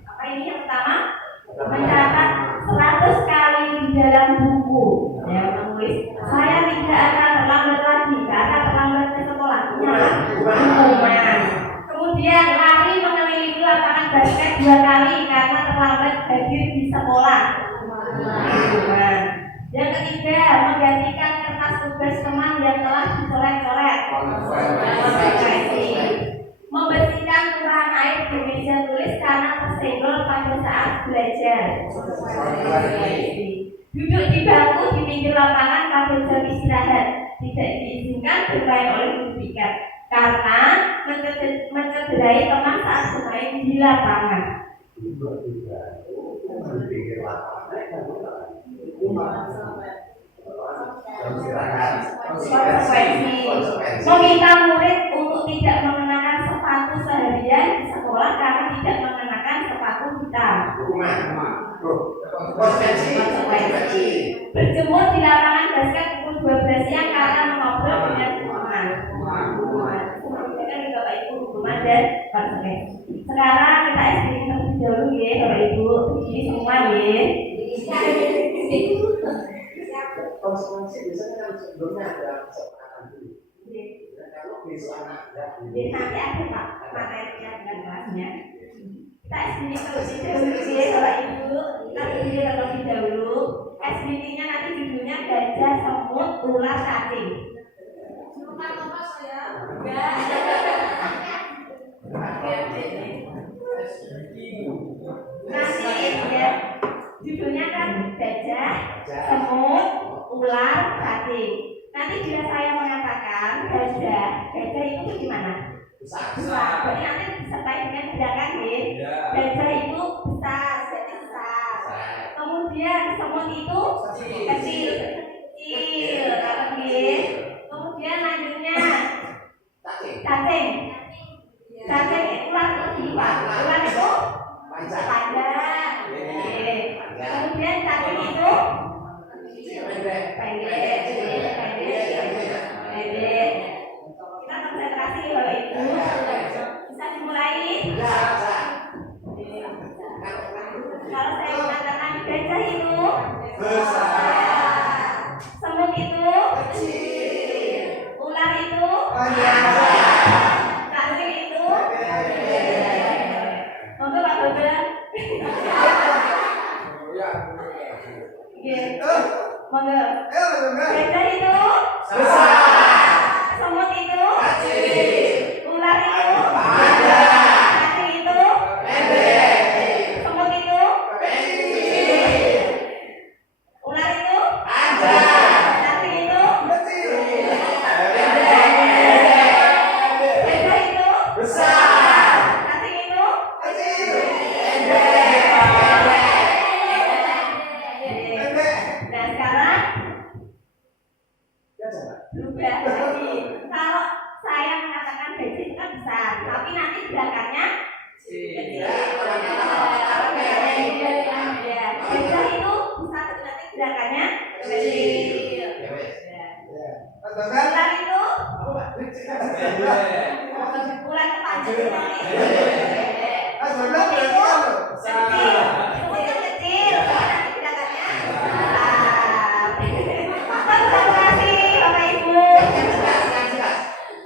Apa ini yang pertama? Mencatat 100 kali di dalam buku. Yang menulis, saya tidak akan terlambat lagi karena terlambat ke sekolah. Hukuman. Kemudian lari mengelilingi lapangan basket 2 kali karena terlambat hadir di sekolah. Hukuman. Yang ketiga, menggantikan kertas tugas teman yang telah dicoret-coret. Konsekuensi. Membersihkan kurang air di meja tulis karena tersenggol pada saat belajar. Duduk di bangku di pinggir lapangan pada jam istirahat. Tidak diizinkan bermain oleh guru piket karena mencederai teman saat bermain di lapangan. Konsekuensi. Meminta murid untuk tidak mengenakan sepatu seharian di sekolah karena tidak mengenakan sepatu hitam. Konsekuensi. Berjemur di lapangan basket pukul 12 siang karena mengobrol dengan teman. Ini Bapak Ibu hukuman dan konsekuensi. Sekarang kita explain terlebih dahulu ya Bapak Ibu. Ini semua ya. Konsekuensi biasanya kan sebelumnya ada kesepakatan dulu. Kalau besok anak Jadi nanti ada Pak materinya dengan kelasnya. Kita explain terlebih dahulu ya Bapak Ibu. Kita explain terlebih dahulu. Explainnya nanti judulnya gajah, semut, ular, cacing. Lepas ya? Enggak. Nanti ya judulnya kan gajah, semut, ular, cacing. Nanti bila saya mengatakan gajah itu gimana? Besar. Berarti nanti disertai dengan gerakan ya. Gajah itu besar, jadi besar. Kemudian semut itu kecil. Kemudian lanjutnya cacing. Ular itu Pak. Ular itu panjang. Kemudian cacing itu pendek. Kita konsentrasi Bapak Ibu. Bisa dimulai? Kalau saya mengatakan gajah itu besar, semut itu kecil, ular itu cacing itu monggo Pak Bapak. Monggo. Gajah itu besar, semut itu kecil, ular itu cacing itu pendek, semut itu kecil, ular itu cacing itu gajah itu besar, cacing itu dan sekarang berubah lagi. Kalau saya mengatakan gajah itu kan besar, tapi nanti gerakannya kecil. Gajah itu besar, nanti gerakannya kecil. Ular itu ular panjang sekali. Semut itu kecil, semutnya kecil, nanti gerakannya besar. Konsentrasi Bapak Ibu.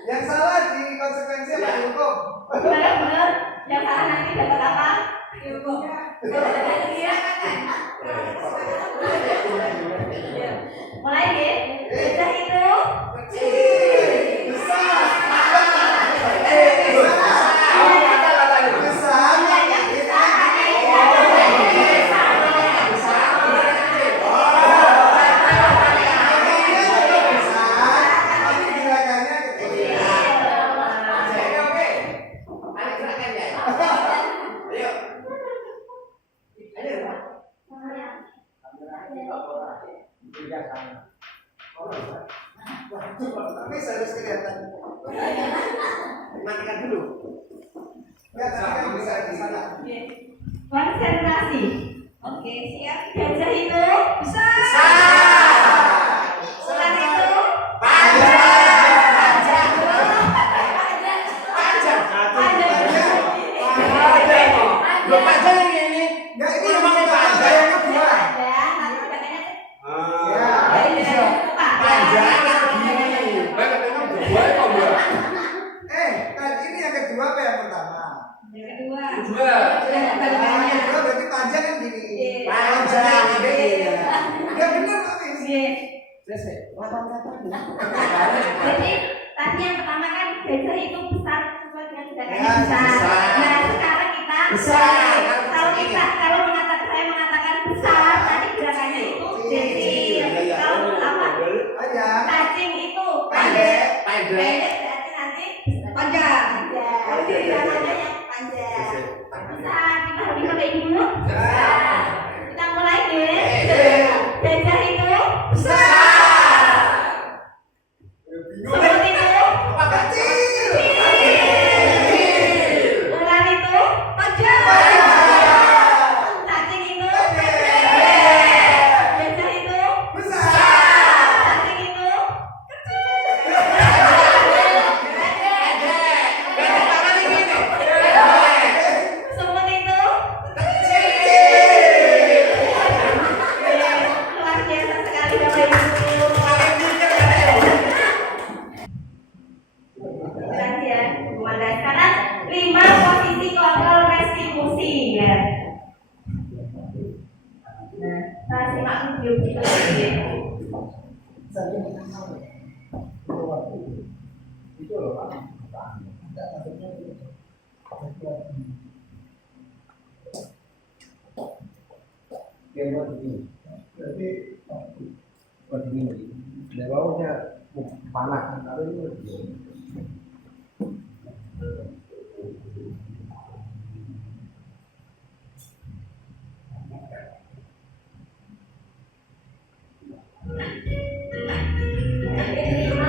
yang salah di konsekuensi apa hukum? Benar-benar yang salah nanti dapat apa? Ilmu. Mulai ya. Gajah itu Besar. gajah besar. Tapi harus kelihatan. Matikan dulu. Ya, tapi kan bisa di sana. Konsentrasi. Oke, siap. Gajah itu Besar. ular itu Enggak, ini yang pertama, yang kedua. Tadi ini yang kedua apa yang pertama? Yang kedua. Yang kedua berarti panjang kan gini. Panjang, gini. Ya benar tapi. Jadi tadi yang pertama kan gajah itu besar sesuai dengan gerakannya Ya, besar. besar. Nah sekarang kita Besar. kalau saya mengatakan besar tadi gerakannya itu kecil. Kalau apa Aja. cacing itu Pendek. pendek berarti nanti Panjang. Kalau gerakannya yang panjang. Besar kita lebih pakai ini dulu. Kita mulai deh. Gajah itu semut itu ular itu cacing itu gajah itu cacing itu semut itu luar biasa sekali Bapak Ibu. Perhatian, mulai sekarang 5 posisi kontrol restitusi ya. Nah, saya simak video kita lagi. Itu loh Pak. Dia buat begini, Berarti buat begini. Dari bawahnya panas, tapi ini begini.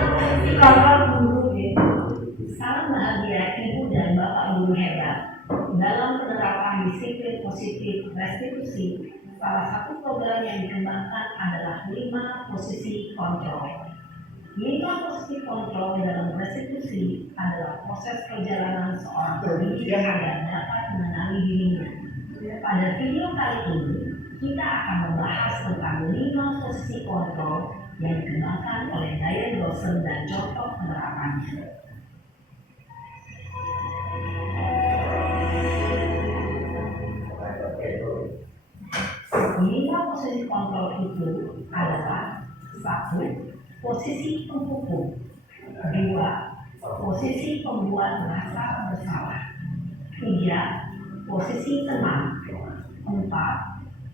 Posisi kontrol guru ya. Salam bahagia Ibu dan Bapak Guru hebat. Dalam penerapan disiplin positif restitusi, salah satu program yang dikembangkan adalah 5 posisi kontrol. 5 posisi kontrol dalam restitusi adalah proses perjalanan seorang pendidik agar dapat mengenali dirinya. Pada video kali ini, kita akan membahas tentang 5 posisi kontrol yang dikembangkan oleh Diane Dawson dan contoh penerapannya. Lima posisi kontrol itu adalah 1. Posisi penghukum, 2. Posisi pembuat merasa bersalah, 3. Posisi tenang, 4.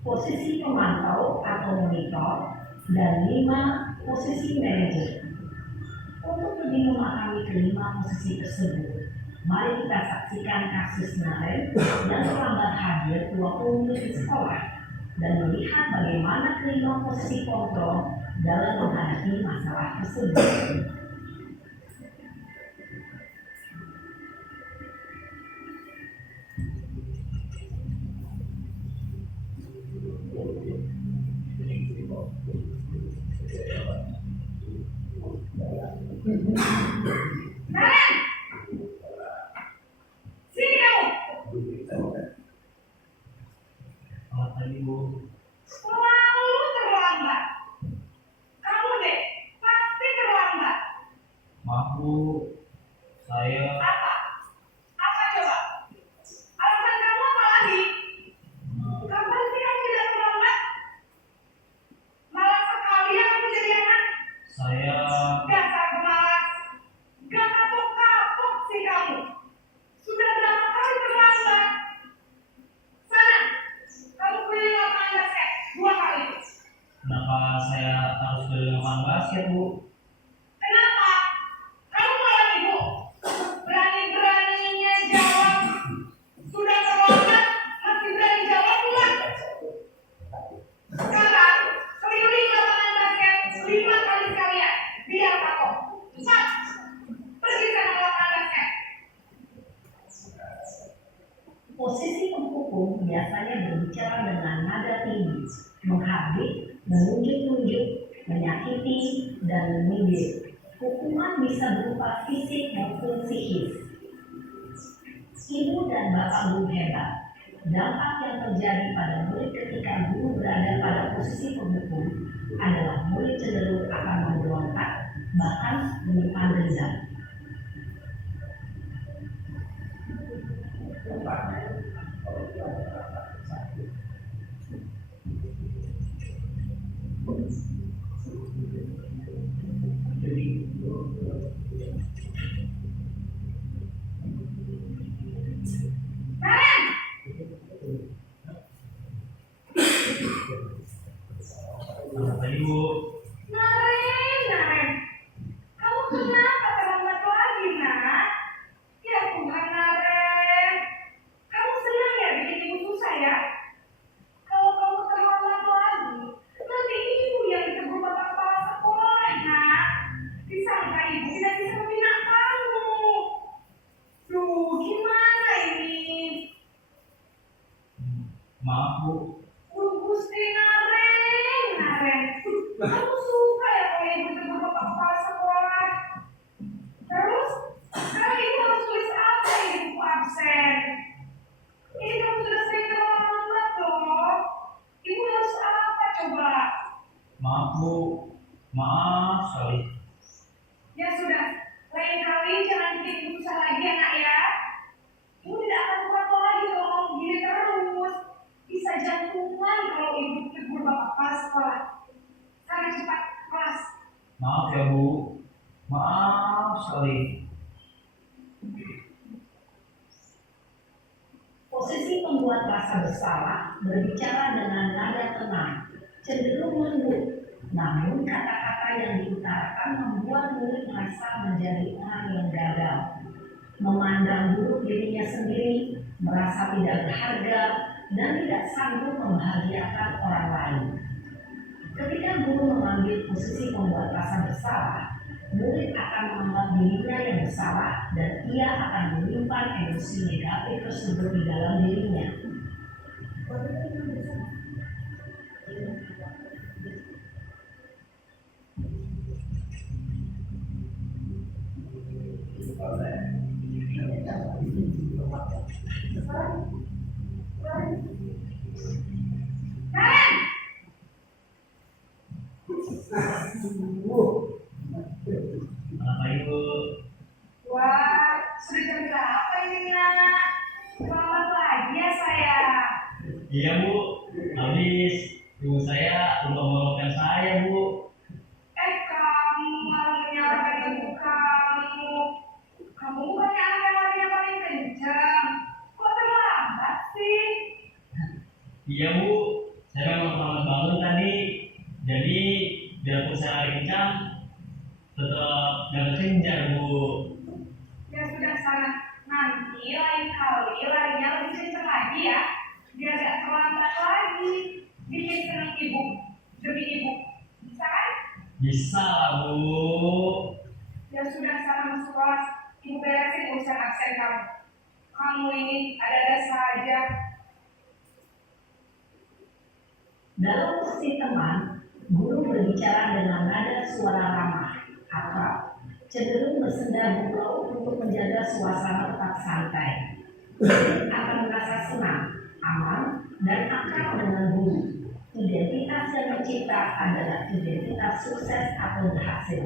Posisi pemantau atau monitor, dan 5. Posisi manajer. Untuk lebih memahami kelima posisi tersebut, mari kita saksikan kasus Naren yang terlambat hadir 20 menit di sekolah dan melihat bagaimana kelima posisi kontrol dalam menghadapi masalah tersebut. Naren, sini kamu. Selamat pagi Bu. Selalu terlambat. Kamu deh, pasti terlambat. Maaf Bu, saya Apa? Apa coba? Alasan kamu apa lagi? Kapan sih kamu tidak terlambat? Malas sekali ya kamu jadi anak. saya Dasar pemalas. Gak kapok-kapok sih kamu. Sudah berapa kali terlambat? Sana, kamu keliling lapangan basket 2 kali. kenapa saya harus beli lapangan basket Bu? Kenapa? Kamu malah ibu. Berani-beraninya jawab. Sudah terlambat, masih berani jawab pula. Sekarang, keliling lapangan basket 5 kali sekalian. berbicara dengan nada tinggi, menghardik, menunjuk-nunjuk, menyakiti, dan menyindir. Hukuman bisa berupa fisik maupun psikis. Ibu dan bapak guru hebat. Dampak yang terjadi pada murid ketika guru berada pada posisi penghukum adalah murid cenderung akan memberontak, bahkan menyimpan dendam. Kenapa Ibu? Naren, kamu kenapa terlambat lagi, nak? Ya Tuhan, Naren, kamu senang ya bikin ibu susah ya? Kalau kamu terlambat lagi, nanti ibu yang ditegur bapak kepala sekolah, nak. Disangka ibu tidak bisa membina kamu. Duh, gimana ini? Maaf Bu. Gusti Naren, kamu suka ya kalau ibu tegur bapak kepala sekolah? Terus, sekarang ibu harus tulis apa ini buku absen? Ini kamu sudah sering terlambat loh. Ibu harus apa coba? Maaf Bu. Maaf sekali. Ya sudah, lain kali jangan bikin ibu susah lagi ya nak ya. Ibu tidak akan kuat lagi kalau kamu begini terus. Bisa jantungan kalau ibu tegur bapak kepala sekolah. Sana cepat kelas. Maaf ya Bu. Maaf sekali. Posisi pembuat rasa bersalah berbicara dengan nada tenang, cenderung lembut. Namun kata-kata yang diutarakan membuat murid merasa menjadi orang yang gagal, memandang buruk dirinya sendiri, merasa tidak berharga, dan tidak sanggup membahagiakan orang lain. Ketika guru mengambil posisi pembuat rasa bersalah, murid akan menganggap dirinya yang bersalah dan ia akan menyimpan emosi negatif tersebut di dalam dirinya. Kenapa Ibu? Wah, sudah jam berapa ini nak? Terlambat lagi ya saya. Iya Bu. Habis ibu saya lupa meloloskan saya Bu. Kamu malah menyalahkan ibu kamu. Kamu bukannya anak larinya paling kencang. Kok terlambat sih? Iya Bu. Saya memang terlambat bangun tadi. Jadi biarpun saya lari kencang, tetap jaga kencang Bu. Ya sudah sana. Nanti lain kali larinya lebih kencang lagi ya. Biar gak terlambat lagi. Bikin senang ibu. Demi ibu. Bisa kan? Bisa lah Bu. Ya sudah sana masuk kelas. Ibu beresin urusan absen kamu. Kamu ini ada-ada saja. Dalam posisi teman, guru berbicara dengan nada suara ramah, akrab, cenderung bersenda gurau untuk menjaga suasana tetap santai. Murid akan merasa senang, aman, dan akrab dengan guru. Identitas yang tercipta adalah identitas sukses atau berhasil.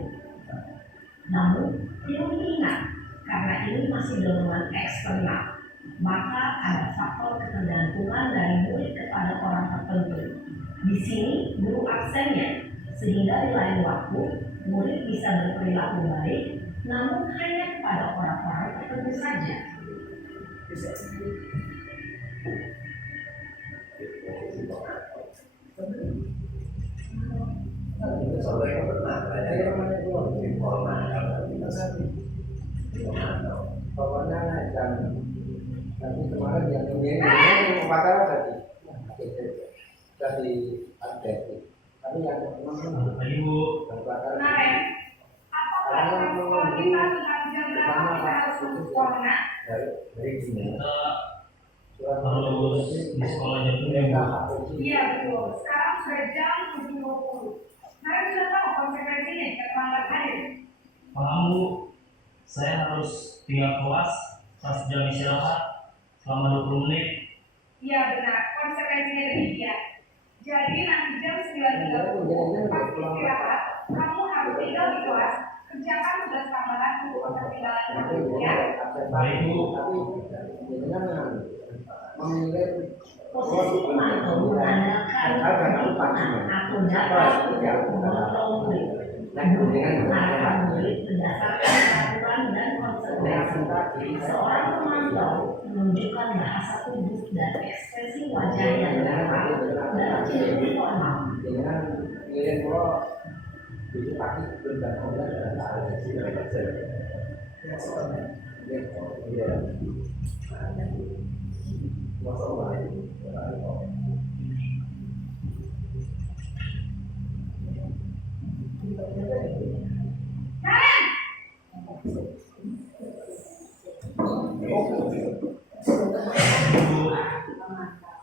Namun, perlu diingat, karena ini masih dorongan eksternal, maka ada faktor ketergantungan dari murid kepada orang tertentu. Di sini, guru absennya, sehingga di lain waktu, murid bisa berperilaku baik, namun hanya kepada orang-orang tertentu saja. Pokoknya jam nanti kemarin yang ini pakai tadi dari update. Tapi yang Kenapa Ibu? Naren, apa peraturan sekolah kita tentang jam berapa kita harus masuk sekolah nak? dari sini Kita surat harus di sekolah jam 7. Iya betul. Sekarang sudah jam 7.20. Saya sudah tahu konsekuensinya jika terlambat hadir. Paham Bu, saya harus tinggal kelas pas jam istirahat selama 20 menit. Iya benar, konsekuensinya demikian. Jadi nanti jam 9.30 pas istirahat, kamu harus tinggal di kelas, kerjakan tugas tambahan untuk ketertinggalan kamu ya. Baik Bu. Posisi mantul menandakan hitungan atau data untuk mengontrol murid. Mengarahkan murid berdasarkan peraturan dan konsekuensi. Seorang pemantau menunjukkan bahasa tubuh dan ekspresi wajah yang dapat dalam ciri formal.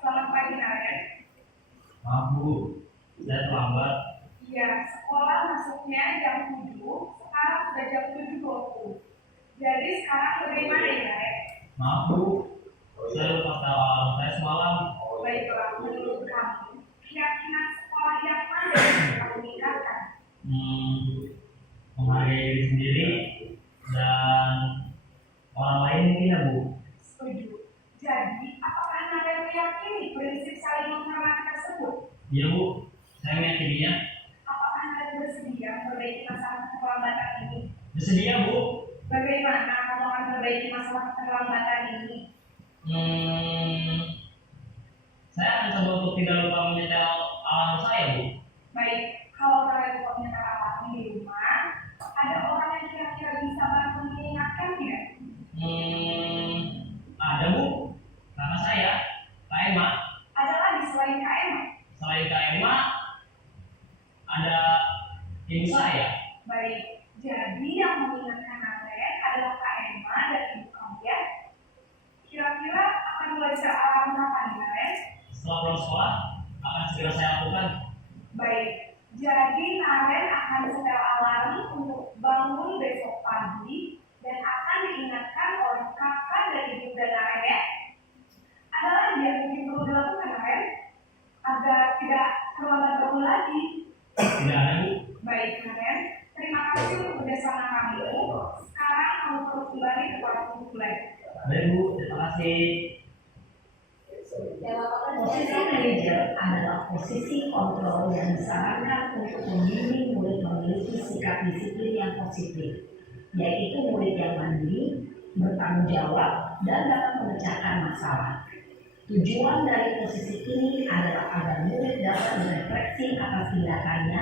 Selamat pagi Naren. Maaf Bu, saya terlambat. Iya, sekolah masuknya jam 7, sekarang sudah jam 7.20. Jadi sekarang bagaimana ya Naren? Maaf Bu, saya lupa tahu alarm saya semalam. Baiklah, menurut kamu, keyakinan sekolah yang mana yang kamu tingkatkan? Menghargai diri sendiri dan orang lain mungkin ya Bu. Setuju. Jadi, apakah Naren meyakini prinsip saling menghormati tersebut? Iya Bu, saya meyakininya. Apakah Naren bersedia memperbaiki masalah keterlambatan ini? Bersedia Bu. Bagaimana kamu akan memperbaiki masalah keterlambatan ini? Saya akan coba untuk tidak lupa menyetel alarm saya Bu. Baik, kalau kalian lupa menyetel alarm di rumah, ada orang yang kira-kira bisa bantu mengingatkan tidak? Ada Bu, karena saya Kak Emma. Ada lagi selain Kak Emma? Selain Kak Emma, ada ibu saya. Baik, jadi yang mengingatkan Naren adalah Kak Emma dan ibu kamu ya. Kira-kira akan mulai alarm kapan Naren? Setelah pulang sekolah, akan segera saya lakukan. Baik, jadi Naren akan setel alarm untuk bangun besok pagi dan akan diingatkan oleh kakak dan ibu dan Naren ya. Ada lagi yang mungkin perlu dilakukan Naren agar tidak terlambat bangun lagi. Tidak ada Bu. Baik Naren, terima kasih untuk kerjasama kamu. Sekarang kamu perlu kembali kepada buku belajar. Baik Bu, terima kasih. Posisi manajer adalah posisi kontrol yang disarankan untuk membimbing murid memiliki sikap disiplin yang positif, yaitu murid yang mandiri, bertanggung jawab, dan dapat memecahkan masalah. Tujuan dari posisi ini adalah agar murid dapat berefleksi atas tindakannya.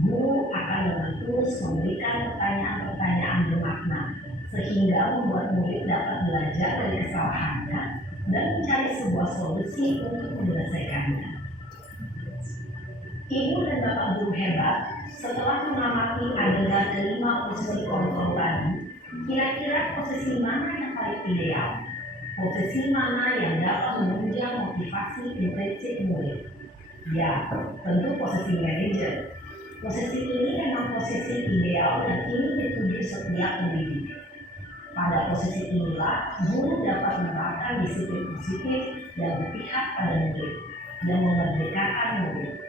Guru akan dengan terus memberikan pertanyaan-pertanyaan bermakna, sehingga membuat murid dapat belajar dari kesalahannya dan mencari sebuah solusi untuk menyelesaikannya. Ibu dan bapak guru hebat, setelah mengamati adegan kelima posisi kontrol tadi, kira-kira posisi mana yang paling ideal? Posisi mana yang dapat menunjang motivasi intrinsi murid? Ya, tentu posisi manajer. Posisi ini memang posisi ideal dan ingin dituju setiap pendidik. Pada posisi inilah, guru dapat menerapkan disiplin positif dan berpihak pada murid dan memerdekakan murid.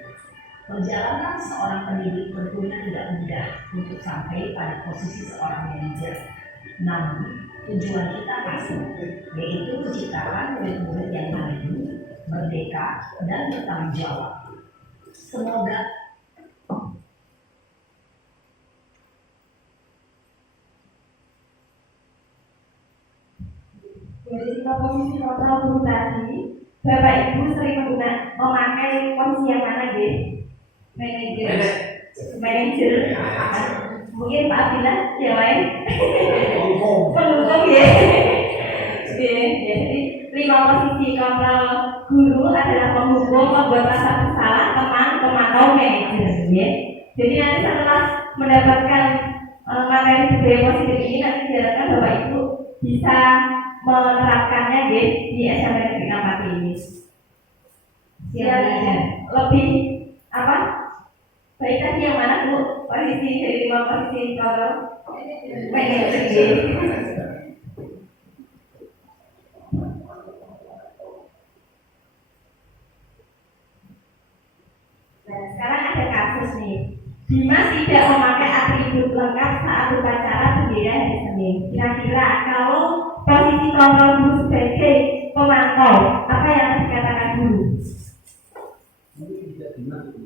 Perjalanan seorang pendidik tentunya tidak mudah untuk sampai pada posisi seorang manajer. Namun, tujuan kita pasti, yaitu menciptakan murid-murid yang mandiri, merdeka, dan bertanggung jawab. Semoga Dari posisi kontrol guru tadi, Bapak Ibu sering memakai posisi yang mana, Dek? Manajer. Mungkin Pak Abdillah yang lain. Pendukung ya. Jadi 5 posisi kontrol guru adalah menghukum, membuat rasa bersalah, teman, pemantau, manajer. Jadi nanti setelah mendapatkan materi budaya positif ini, nanti diharapkan Bapak Ibu bisa menerapkannya di SMP Negeri Kampati ini. Yang lebih apa? Baik tadi yang mana Bu? Posisi dari 5 posisi kalau manajer. Nah, sekarang ada kasus nih. Dimas tidak memakai atribut lengkap saat upacara bendera hari Senin. Kira-kira kalau posisi kontrol guru sebagai pemantau, apa yang harus dikatakan guru? Mungkin tidak Dimas itu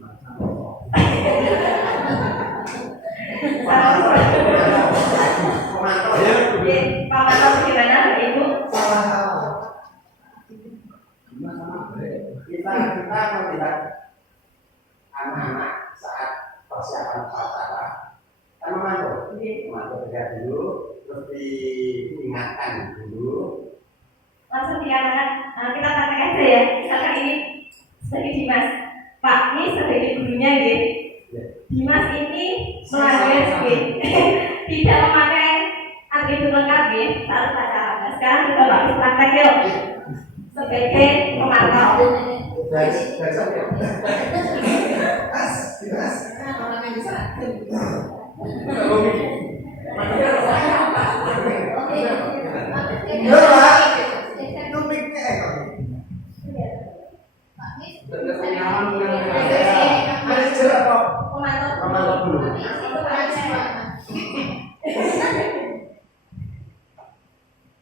Pemantau ya. Pemantau bagaimana Ibu? Dimas sama Kita melihat anak-anak saat persiapan upacara kan memantau bendera dulu, terus diingatkan dulu. Langsung dikatakan, kita katakan aja ya. Misalkan ini sebagai Dimas, Pak ini sebagai gurunya gitu. Dimas ini melanggar tidak memakai atribut lengkap saat upacara. Nah, sekarang kita bakal praktek yuk sebagai pemantau.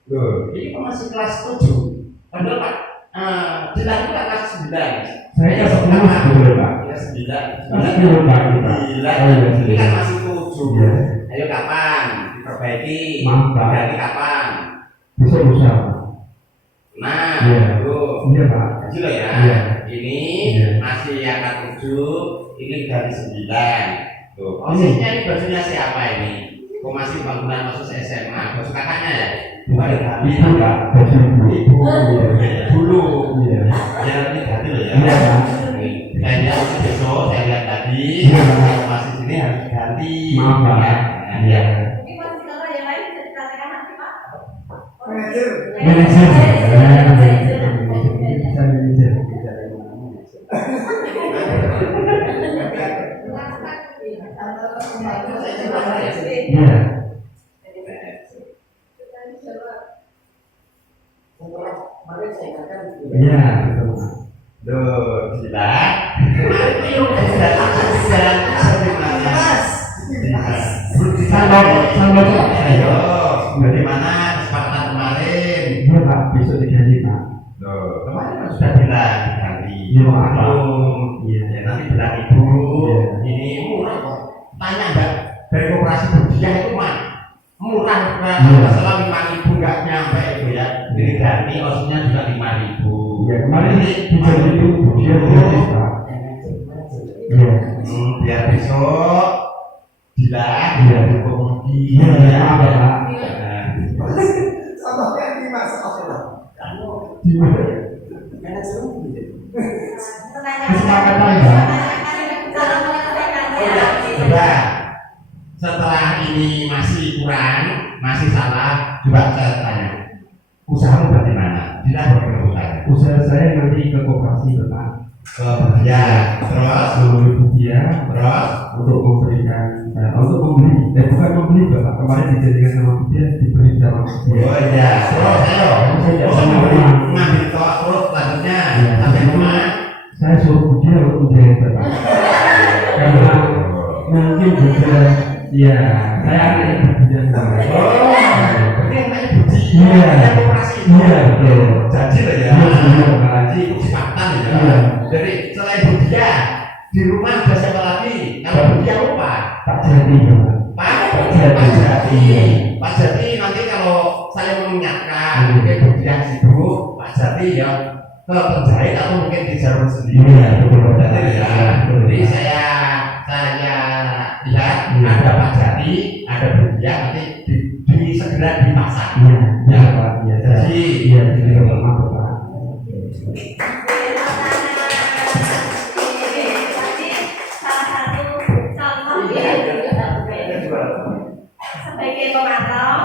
Loh, ini kok masih kelas 7. Padahal Pak, dilakukan kelas 9. Saya ke 10 dulu Pak. Ya 9. Kelas 10 Pak kita. Ini kan masih 7. Iya. Ayo kapan diperbaiki? Maaf, Pak. Ganti kapan? Besok lusa. Nah, Iya. dulu. Iya Pak. Kecil loh ya. Iya. Ini Iya. masih angka 7, ini dari 9. Tuh, posisinya ini bajunya siapa ini? Kok masih bangunan masuk SMA? Baju kakaknya ya? Bukan ya? Itu Pak. Baju ibu. Dulu. Iya. Ya ini ganti loh ya. Iya Pak. Saya lihat itu besok, saya lihat tadi. Iya. Kalau masih sini harus diganti. Maaf Pak. Ya. Iya. Ini posisi kalau yang lain bisa dikatakan nanti Pak. Manajer. Manajer. Iya. Iya. Loh, gila. Ayo, sudah Ayo, bagaimana kesepakatan kemarin? Iya Pak. Besok diganti Pak. Loh, kemarin kan sudah bilang diganti. Iya, Pak. Belum. Iya. Ya nanti bilang ibu. Iya. Ini murah kok. Tanya enggak dari koperasi Budiah itu mah murah kan? Iya. Setelah 5.000 enggak nyampe itu ya. Ini ganti osinya juga 5.000. Iya. Kemarin Nanti diganti itu dia gratis Pak. Iya. biar besok bilang Iya. hukum lagi. Iya. Maaf ya Pak. Nah, Contohnya Dimas. Gimana? Kesepakatan Pak. coba setelah ini masih kurang, masih salah, coba saya tanya, usahamu bagaimana? Tidak berkebutuhan. Usaha saya nanti ke koperasi Bapak. Ya, terus, Seluruh dia terus, untuk memberikan untuk membeli bukan membeli Bapak, kemarin dijadikan sama dia diberi sama dia. oh iya, terus, ayo, ngambil tolak terus selanjutnya, Iya. sampai rumah. Saya suruh dia untuk menjahit Bapak karena mungkin juga ya saya anak ibu dia sama. Oh, berarti yang tadi Budi, Iya. yang koperasi. Iya betul. Jadi lah ya, Iya, iya, Pak. jadi kesepakatan ya. Iya. Jadi selain Budia, di rumah ada siapa lagi? Kalau Budia lupa, Pak Jati Bapak. Pak Jati. Jati. Iya. Pak Jati nanti kalau saya mengingatkan, Iya. mungkin Budia sibuk, Pak Jati ya ke penjahit atau mungkin di jarum sendiri. Iya betul Bapak. Jadi ya, jadi saya lihat Iya. ada Pak Jati, ada Budia nanti segera dipasang. Iya, iya Pak. Iya. Jadi, Iya, jadi maaf Bapak. Salah satu contoh sebagai pemantau,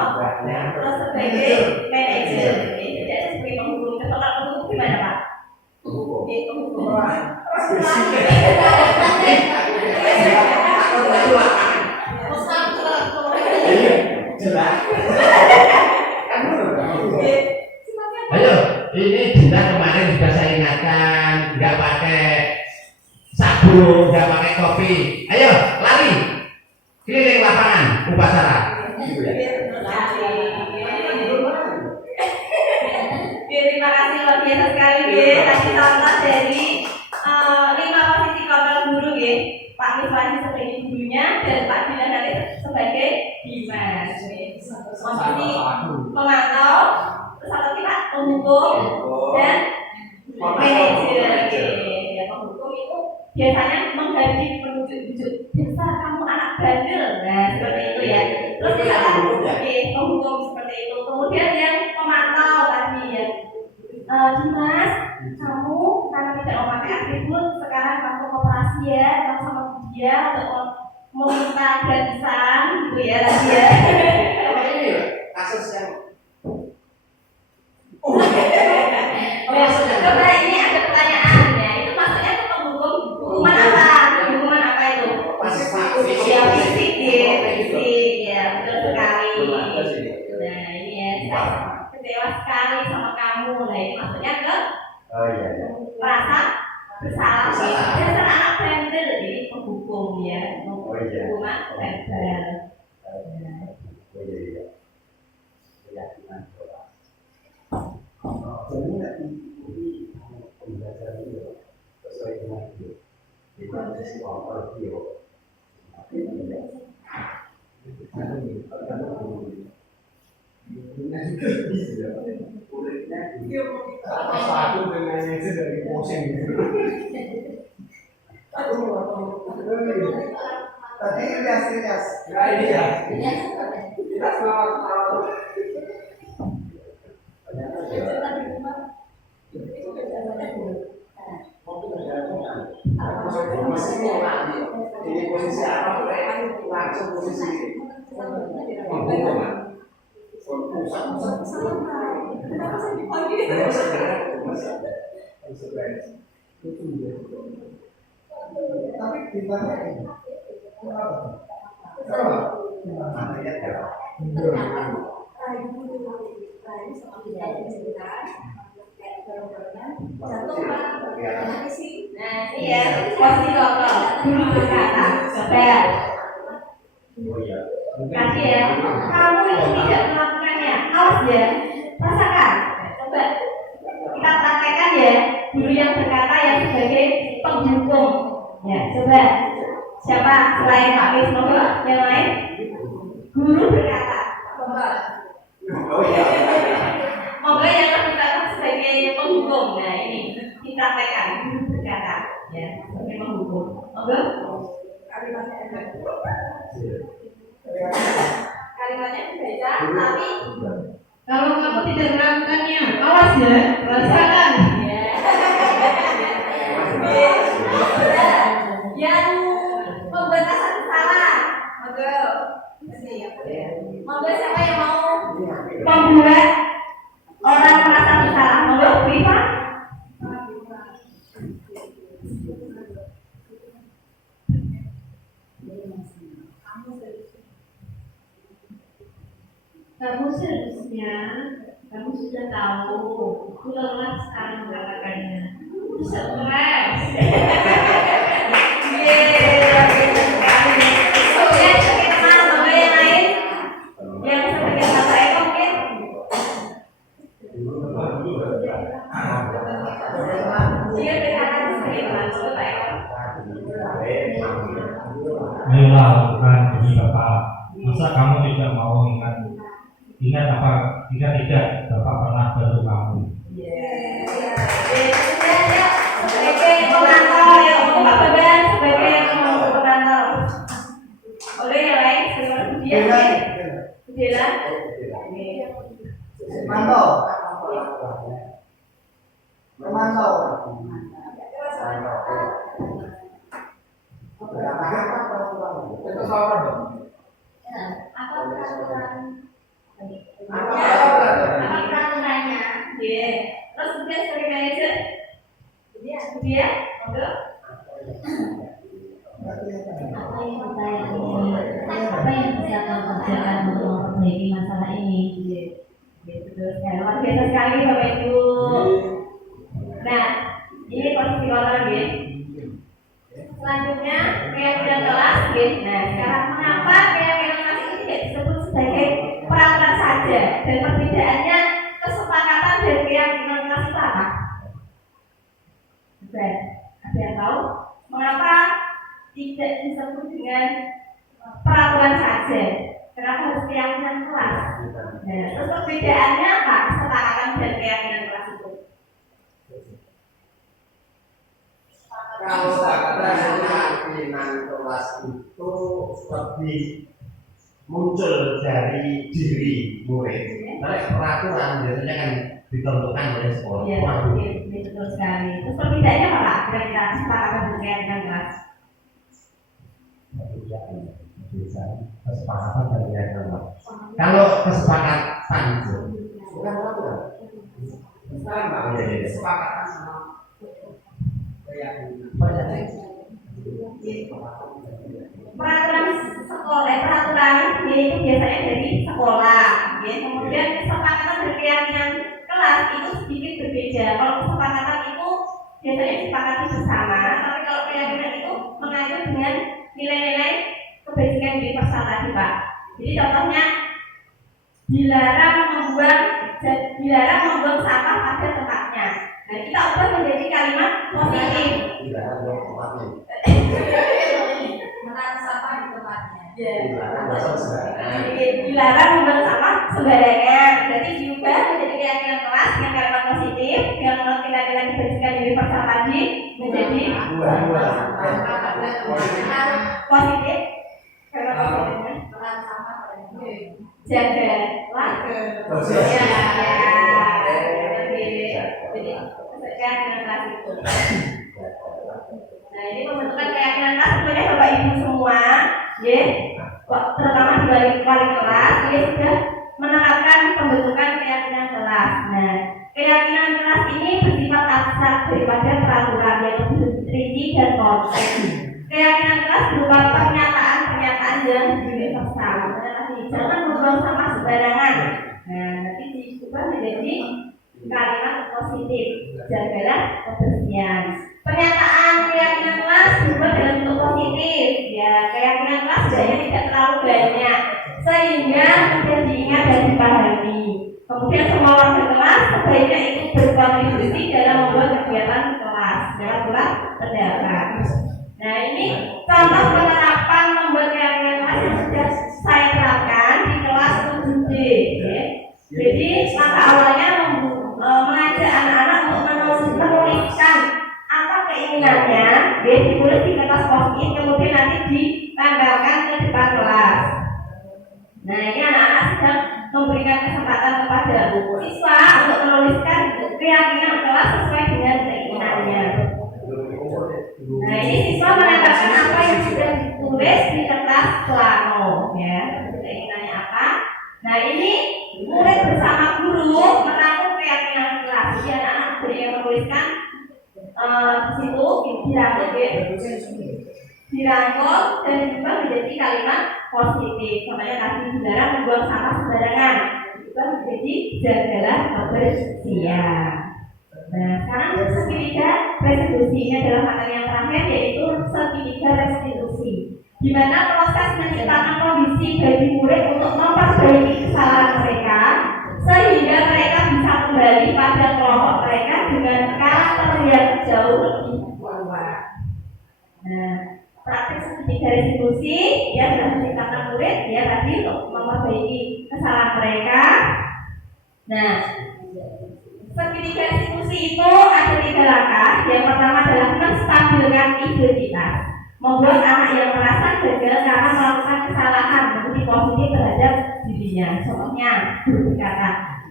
terus sebagai manajer. Jelas. Ayo, ini Dinda kemarin sudah saya ingatkan, nggak pakai sabun, nggak pakai kopi. Ayo, lari keliling lapangan upacara. Terima kasih luar biasa sekali tadi contoh dari 5 posisi kontrol guru Pak Miswani sebagai gurunya dan Pak Dila nanti sebagai Dimas. Posisi pemantau, terus satu kita penghukum dan manajer. Ya, penghukum itu biasanya menggaji penunjuk desa kamu anak bandel, nah seperti itu ya. Terus kita penghukum seperti itu. Kemudian yang pemantau tadi ya, Dimas, kamu karena tidak memakai atribut, sekarang kamu operasi ya, kamu sama dia untuk meminta gratisan gitu ya tadi ya. Ini kasus yang Coba ini ada pertanyaan ya, itu maksudnya itu penghukum hukuman apa? Hukuman apa itu? Ya fisik ya, betul sekali. Nah ini ya, saya kecewa sekali sama kamu. Nah ini maksudnya ke merasa bersalah. Dasar anak bandel ini penghukum ya, hukuman bandel. Satu dengan itu dari posing. Tadi Ilyas. Kita selamat. Ini posisi apa? Langsung posisi. Tapi ditanya ini, Nah iya, posisi kontrol guru berkata, coba kasih ya, kamu itu tidak melakukannya, awas ya, rasakan, coba kita praktekkan ya, guru yang berkata yang sebagai penghukum, ya coba siapa selain Pak Wisnu yang lain? Guru berkata, monggo yang berkata sebagai penghukum, nah ini dipraktekkan, guru berkata, ya sebagai penghukum, monggo. Kalimatnya dibaca, tapi kalau kamu tidak melakukannya, awas ya, rasakan. Yang membuat rasa bersalah, monggo siapa yang mau membuat orang merasa bersalah, monggo Rifa. Kamu seharusnya, kamu sudah tahu, aku lelah sekali mengatakannya. Aku stres. Kemudian sebagai teman, monggo yang lain, yang sebagai teman saya mungkin. Dia berkata sebagai teman, coba Pak Eko. Ayolah lakukan demi Bapak. Masa kamu tidak mau ingat apa? Ingat tidak Bapak pernah bantu kamu. Sebagai pengantar ya, untuk Pak Beban sebagai pengantar. Oleh yang lain, sebagai dia, Bella. Memantau. Itu salah dong. Apa peraturannya? Iya. Terus kemudian sebagai manajer, dia, monggo. Apa yang bisa kamu kerjakan untuk memperbaiki Betul sekali, luar biasa sekali Bapak Ibu. Nah, ini posisi kontrol ya. Selanjutnya keyakinan kelas ya. Nah, sekarang mengapa keyakinan kelas ini tidak disebut sebagai peraturan saja dan perbedaannya kesepakatan dan keyakinan kelas itu apa? Dan ada yang tahu mengapa tidak disebut dengan peraturan saja? Kenapa harus keyakinan kelas? Nah, terus perbedaannya apa? Kesepakatan dan keyakinan kelas itu. Kalau keyakinan kelas itu lebih muncul dari diri murid. Nah, peraturan biasanya kan ditentukan oleh sekolah. Iya, betul sekali. Terus perbedaannya apa Pak? Kira-kira kesepakatan dan keyakinan kelas. Kesepakatan dan keyakinan kelas. Kalau kesepakatan itu bukan peraturan. Kesepakatan sama keyakinan. Peraturan sekolah, peraturan itu biasanya dari sekolah, ya. Kemudian kesepakatan dan keyakinan kelas itu sedikit berbeda. Kalau kesepakatan itu biasanya disepakati bersama, tapi kalau keyakinan itu mengacu dengan nilai-nilai kebajikan universal tadi Pak. Jadi contohnya dilarang membuang sampah pada tempatnya. Nah, kita ubah menjadi kalimat positif. Dilarang membuang tempatnya. Menaruh sampah di tempatnya. Dilarang membuang sampah sembarangan. Jadi diubah menjadi keyakinan kelas dengan kalimat positif dengan nilai-nilai kebajikan universal tadi menjadi positif. Kalimat positifnya Menaruh sampah jagalah. Jadi keyakinan kelas itu. Nah, ini pembentukan keyakinan kelas sebenarnya Bapak Ibu semua, ya, terutama di wali kelas, dia sudah menerapkan pembentukan keyakinan kelas. Nah, keyakinan kelas ini bersifat abstrak daripada peraturan yang lebih rinci dan konkret. Keyakinan kelas berupa pernyataan-pernyataan yang universal. Jangan membuang sampah sembarangan. Nah, nanti diubah menjadi kalimat positif. Jagalah kebersihan. Pernyataan keyakinan kelas dibuat dalam bentuk positif. Ya, keyakinan kelas sebenarnya tidak terlalu banyak, sehingga mudah diingat dan dipahami. Kemudian semua warga kelas sebaiknya ikut berkontribusi dalam membuat kegiatan kelas. Dalam kelas pendapat. Nah, ini contoh penerapan membuat keyakinan kelas yang sudah saya terapkan di kelas 7D. Ya. Jadi maka awalnya mengajak anak-anak untuk menuliskan apa keinginannya, dia ditulis di kertas post-it, kemudian nanti ditanggalkan ke depan kelas. Nah, ini anak-anak sedang memberikan kesempatan kepada siswa untuk menuliskan keyakinan kelas sesuai dengan keinginannya. Nah, ini siswa menambahkan apa yang sudah ditulis di kertas plano, ya, keinginannya apa. Nah, ini murid bersama guru merangkum keyakinan kelas. Jadi anak-anak ada yang menuliskan di situ dirangkum dan juga menjadi kalimat positif. Contohnya tadi dilarang membuang sampah sembarangan, juga menjadi jagalah kebersihan. Nah, sekarang segitiga restitusi ini adalah materi yang terakhir, yaitu segitiga restitusi, di mana proses menciptakan kondisi bagi murid untuk memperbaiki kesalahan mereka sehingga mereka bisa kembali pada kelompok mereka dengan karakter yang jauh lebih kuat. Nah, praktik segitiga restitusi ya sudah menciptakan murid ya tadi untuk memperbaiki kesalahan mereka. Nah, segitiga restitusi itu ada 3 langkah. Yang pertama adalah menstabilkan identitas, membuat anak yang merasa gagal karena melakukan kesalahan menjadi positif terhadap dirinya. Contohnya berkata,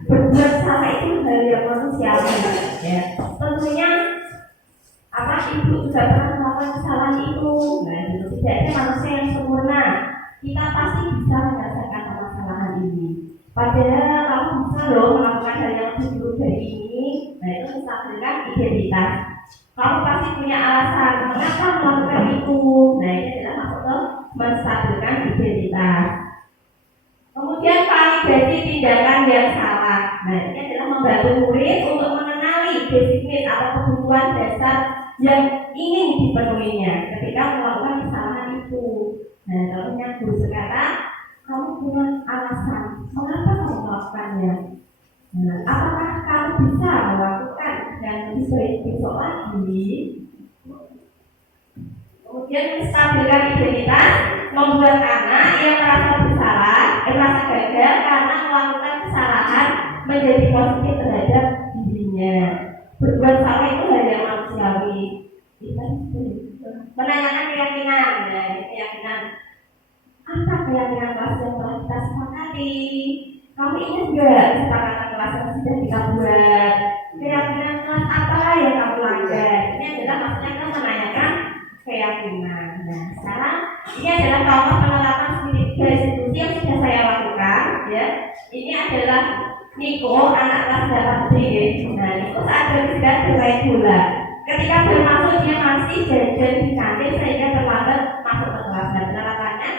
berbuat salah itu hal yang manusiawi. Ya, tentunya ibu juga pernah melakukan kesalahan itu. Nah, itu tidak ada manusia yang sempurna. Kita pasti bisa menyelesaikan permasalahan ini. Padahal kamu bisa loh melakukan hal yang lebih buruk dari ini. Nah, itu menstabilkan identitas. Kamu pasti punya alasan mengapa melakukan itu. Nah, ini adalah maksudnya menstabilkan identitas. Kemudian validasi tindakan yang salah. Nah, ini adalah membantu murid untuk mengenali basic need atau kebutuhan dasar yang ingin dipenuhinya ketika melakukan kesalahan itu. Nah, contohnya guru berkata, kamu punya alasan mengapa kamu melakukannya. Nah, apakah kamu bisa melakukan dan lebih baik besok lagi? Kemudian menstabilkan identitas, membuat anak yang merasa bersalah, merasa gagal karena melakukan kesalahan menjadi positif terhadap dirinya. Berbuat salah itu hal yang manusiawi. Menanyakan keyakinan, nah, keyakinan. Apa keyakinan kelas yang telah kita sepakati? Kamu ingat nggak kesepakatan kelas yang sudah kita buat? Keyakinan kelas apa yang kamu langgar? Ini adalah maksudnya kita menanyakan keyakinan. Nah, sekarang ini adalah contoh penerapan institusi yang sudah saya lakukan. Ya, ini adalah Niko, anak kelas 8B. Nah, Niko saat beristirahat bermain bola. Ketika bermasuk dia masih jajan di kantin sehingga terlambat masuk ke kelas. Dan penerapannya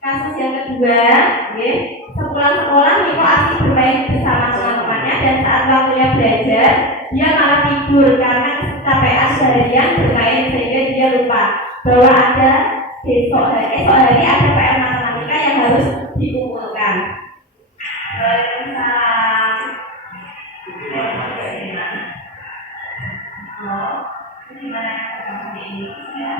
kasus yang kedua, ya, sepulang sekolah Niko asik bermain bersama teman-temannya dan saat waktunya belajar dia malah tidur karena kecapean seharian bermain sehingga dia lupa bahwa ada esok hari ada PR matematika yang harus dikumpulkan. Gimana seperti ini ya?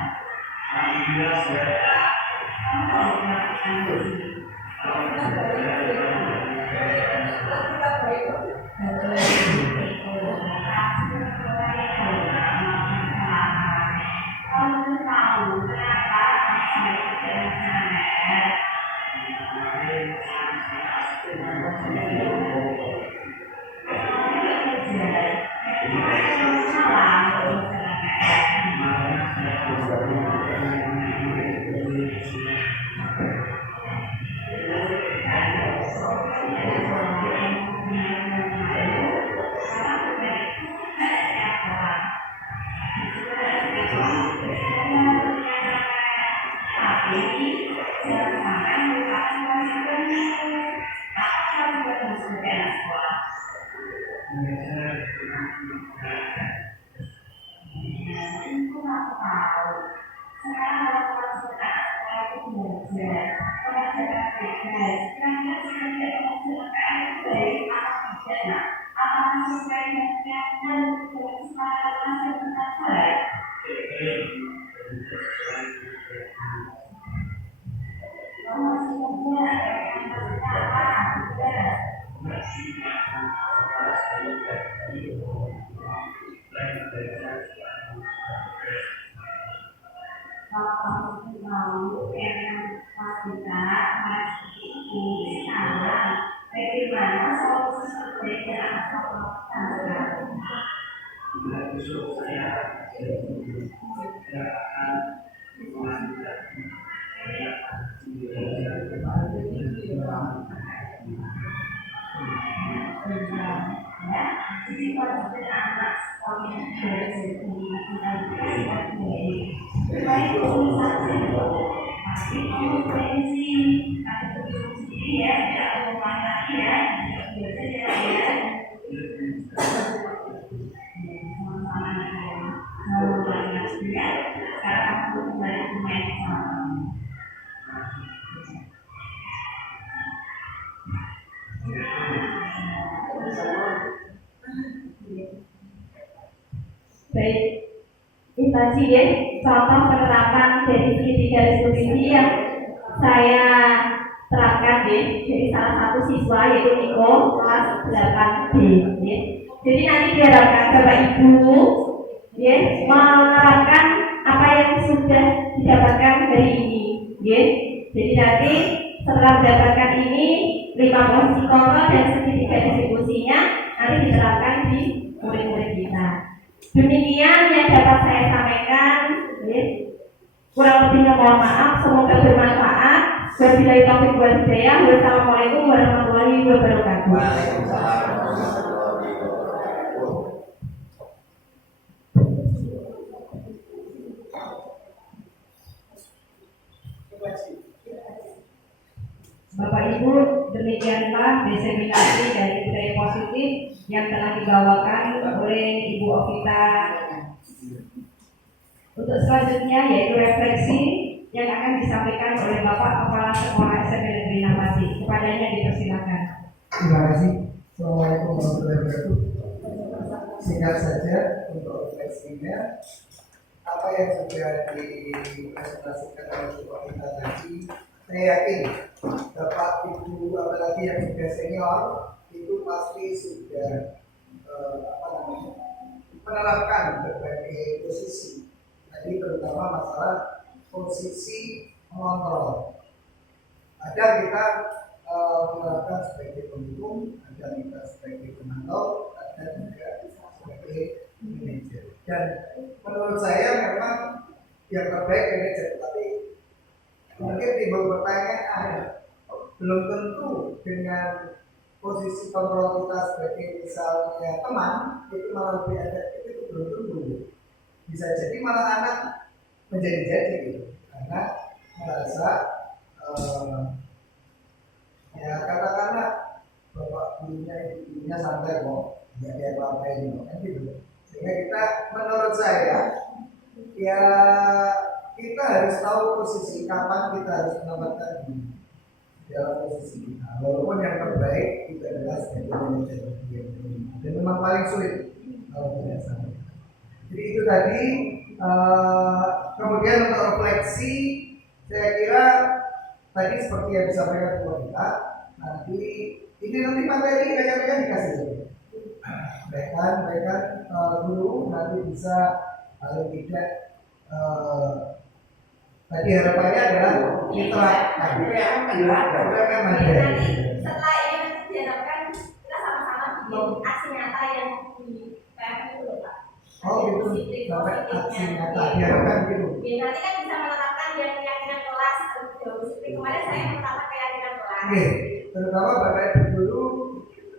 Sekarang adalah pelaksanaan sekolah itu belajar, mengajarkan bebas, karena jika tidak melaksanakan baik akan pidana, apakah sesuai dengan kesepakatan masyarakat baik? Maksudnya mau yang kita masih di sana, bagaimana solusi perbedaan baik, instansi ya, contoh penerapan dari segitiga diskusi yang saya terapkan dari salah satu siswa yaitu Niko kelas 8B ya. Jadi nanti diharapkan Bapak Ibu ya, menerapkan apa yang sudah didapatkan dari ini ya. Jadi nanti setelah mendapatkan ini 5 posisi kontrol dan segitiga diskusinya nanti diterapkan di murid-murid kita. Demikian yang dapat saya sampaikan. Kurang lebihnya mohon maaf. Semoga bermanfaat. Wabillahi taufiq wal hidayah. Wassalamualaikum warahmatullahi wabarakatuh. Bapak Ibu, demikianlah diseminasi dari budaya positif yang telah dibawakan oleh Ibu Ovita. Untuk selanjutnya yaitu refleksi yang akan disampaikan oleh Bapak Kepala Sekolah SMP Negeri Namati. Kepadanya dipersilakan. Terima kasih. Assalamualaikum warahmatullahi wabarakatuh. Singkat saja untuk refleksinya, apa yang sudah dipresentasikan oleh Ibu Ovita tadi, saya yakin Bapak Ibu apalagi yang sudah senior itu pasti sudah menerapkan berbagai posisi. Tadi terutama masalah posisi mengontrol. Ada kita menerapkan sebagai pendukung, ada kita sebagai pemantau, ada juga sebagai manajer. Dan menurut saya memang yang terbaik manajer, tapi mungkin timbul pertanyaan, belum tentu dengan posisi kontrol kita sebagai misalnya teman itu malah lebih efektif, itu belum tentu. Bisa jadi malah anak menjadi gitu, karena merasa ya katakanlah bapak gurunya ibunya santai kok, nggak ada apa-apain kan gitu. Sehingga kita, menurut saya ya kita harus tahu posisi kapan kita harus menempatkan diri dalam posisi kita. Walaupun yang terbaik itu adalah sebagai manajer dan memang paling sulit kalau tidak salah. Jadi itu tadi. Kemudian untuk refleksi, saya kira tadi seperti yang disampaikan kepada kita, nanti materi rekan-rekan dikasih. Rekan guru nanti bisa paling tidak tadi harapannya adalah mitra. Nanti setelah ini diharapkan kita sama-sama bikin aksi nyata yang di PM itu loh Pak. Oh gitu, sampai aksi nyata diharapkan gitu. Ya, nanti kan bisa menerapkan yang keyakinan kelas. Seperti kemarin saya menerapkan keyakinan kelas. Oke, terutama Bapak Ibu dulu,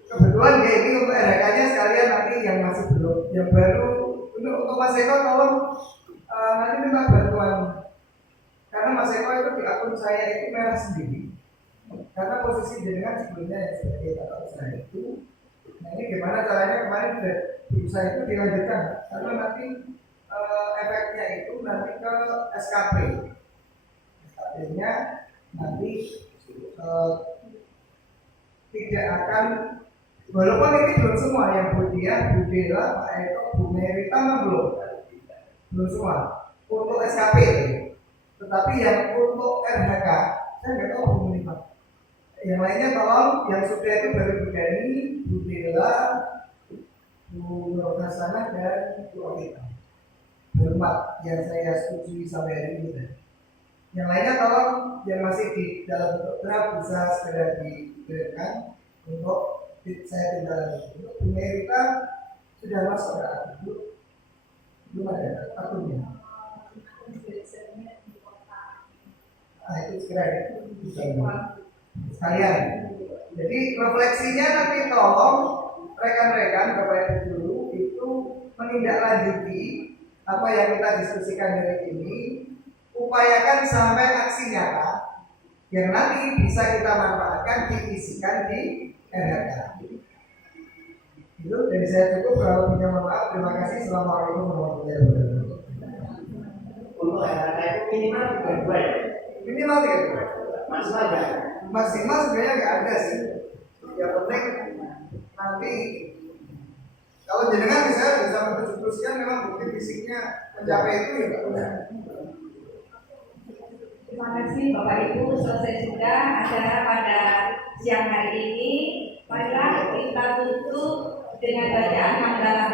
kebetulan ya ini untuk RHK-nya sekalian nanti yang masih belum, yang baru untuk Mas Eko tolong nanti minta bantuan. Karena Mas Eko itu di akun saya itu merah sendiri. Karena posisi jenengan sebelumnya yang sebagai tata usaha itu. Nah ini gimana caranya kemarin berusaha itu dilanjutkan. Karena nanti efeknya itu nanti ke SKP. SKP-nya nanti tidak akan, walaupun ini belum semua yang Bu Dian, Bu Dela, Pak Eko, Bu Merita belum semua untuk SKP, tetapi yang untuk RHK saya nggak tahu Bu Merita. Yang lainnya tolong yang sudah itu dari Bu Dani, Bu Dela, Bu Nurhasana dan Bu Okita. Berempat yang saya setujui sampai hari ini. Yang lainnya tolong yang masih di dalam bentuk draft bisa segera dikirimkan untuk saya tinggal. Untuk Bu Merita sudah masuk belum ada akunnya. Nah itu segera ya. Sekalian. Jadi refleksinya nanti tolong rekan-rekan Bapak Ibu guru itu menindaklanjuti apa yang kita diskusikan hari ini, upayakan sampai aksi nyata yang nanti bisa kita manfaatkan diisikan di RHK. Itu dari saya cukup, kalau punya maaf. Terima kasih. Assalamualaikum warahmatullahi wabarakatuh. Untuk RHK itu minimal 32 ya? Minimal 32. Maksimal ya? Maksimal sebenarnya nggak ada sih. Yang penting nanti kalau jenengan misalnya bisa menunjukkan memang bukti fisiknya mencapai itu ya nggak benar. Terima kasih Bapak Ibu, selesai sudah acara pada siang hari ini. Marilah kita tutup dengan bacaan hamdalah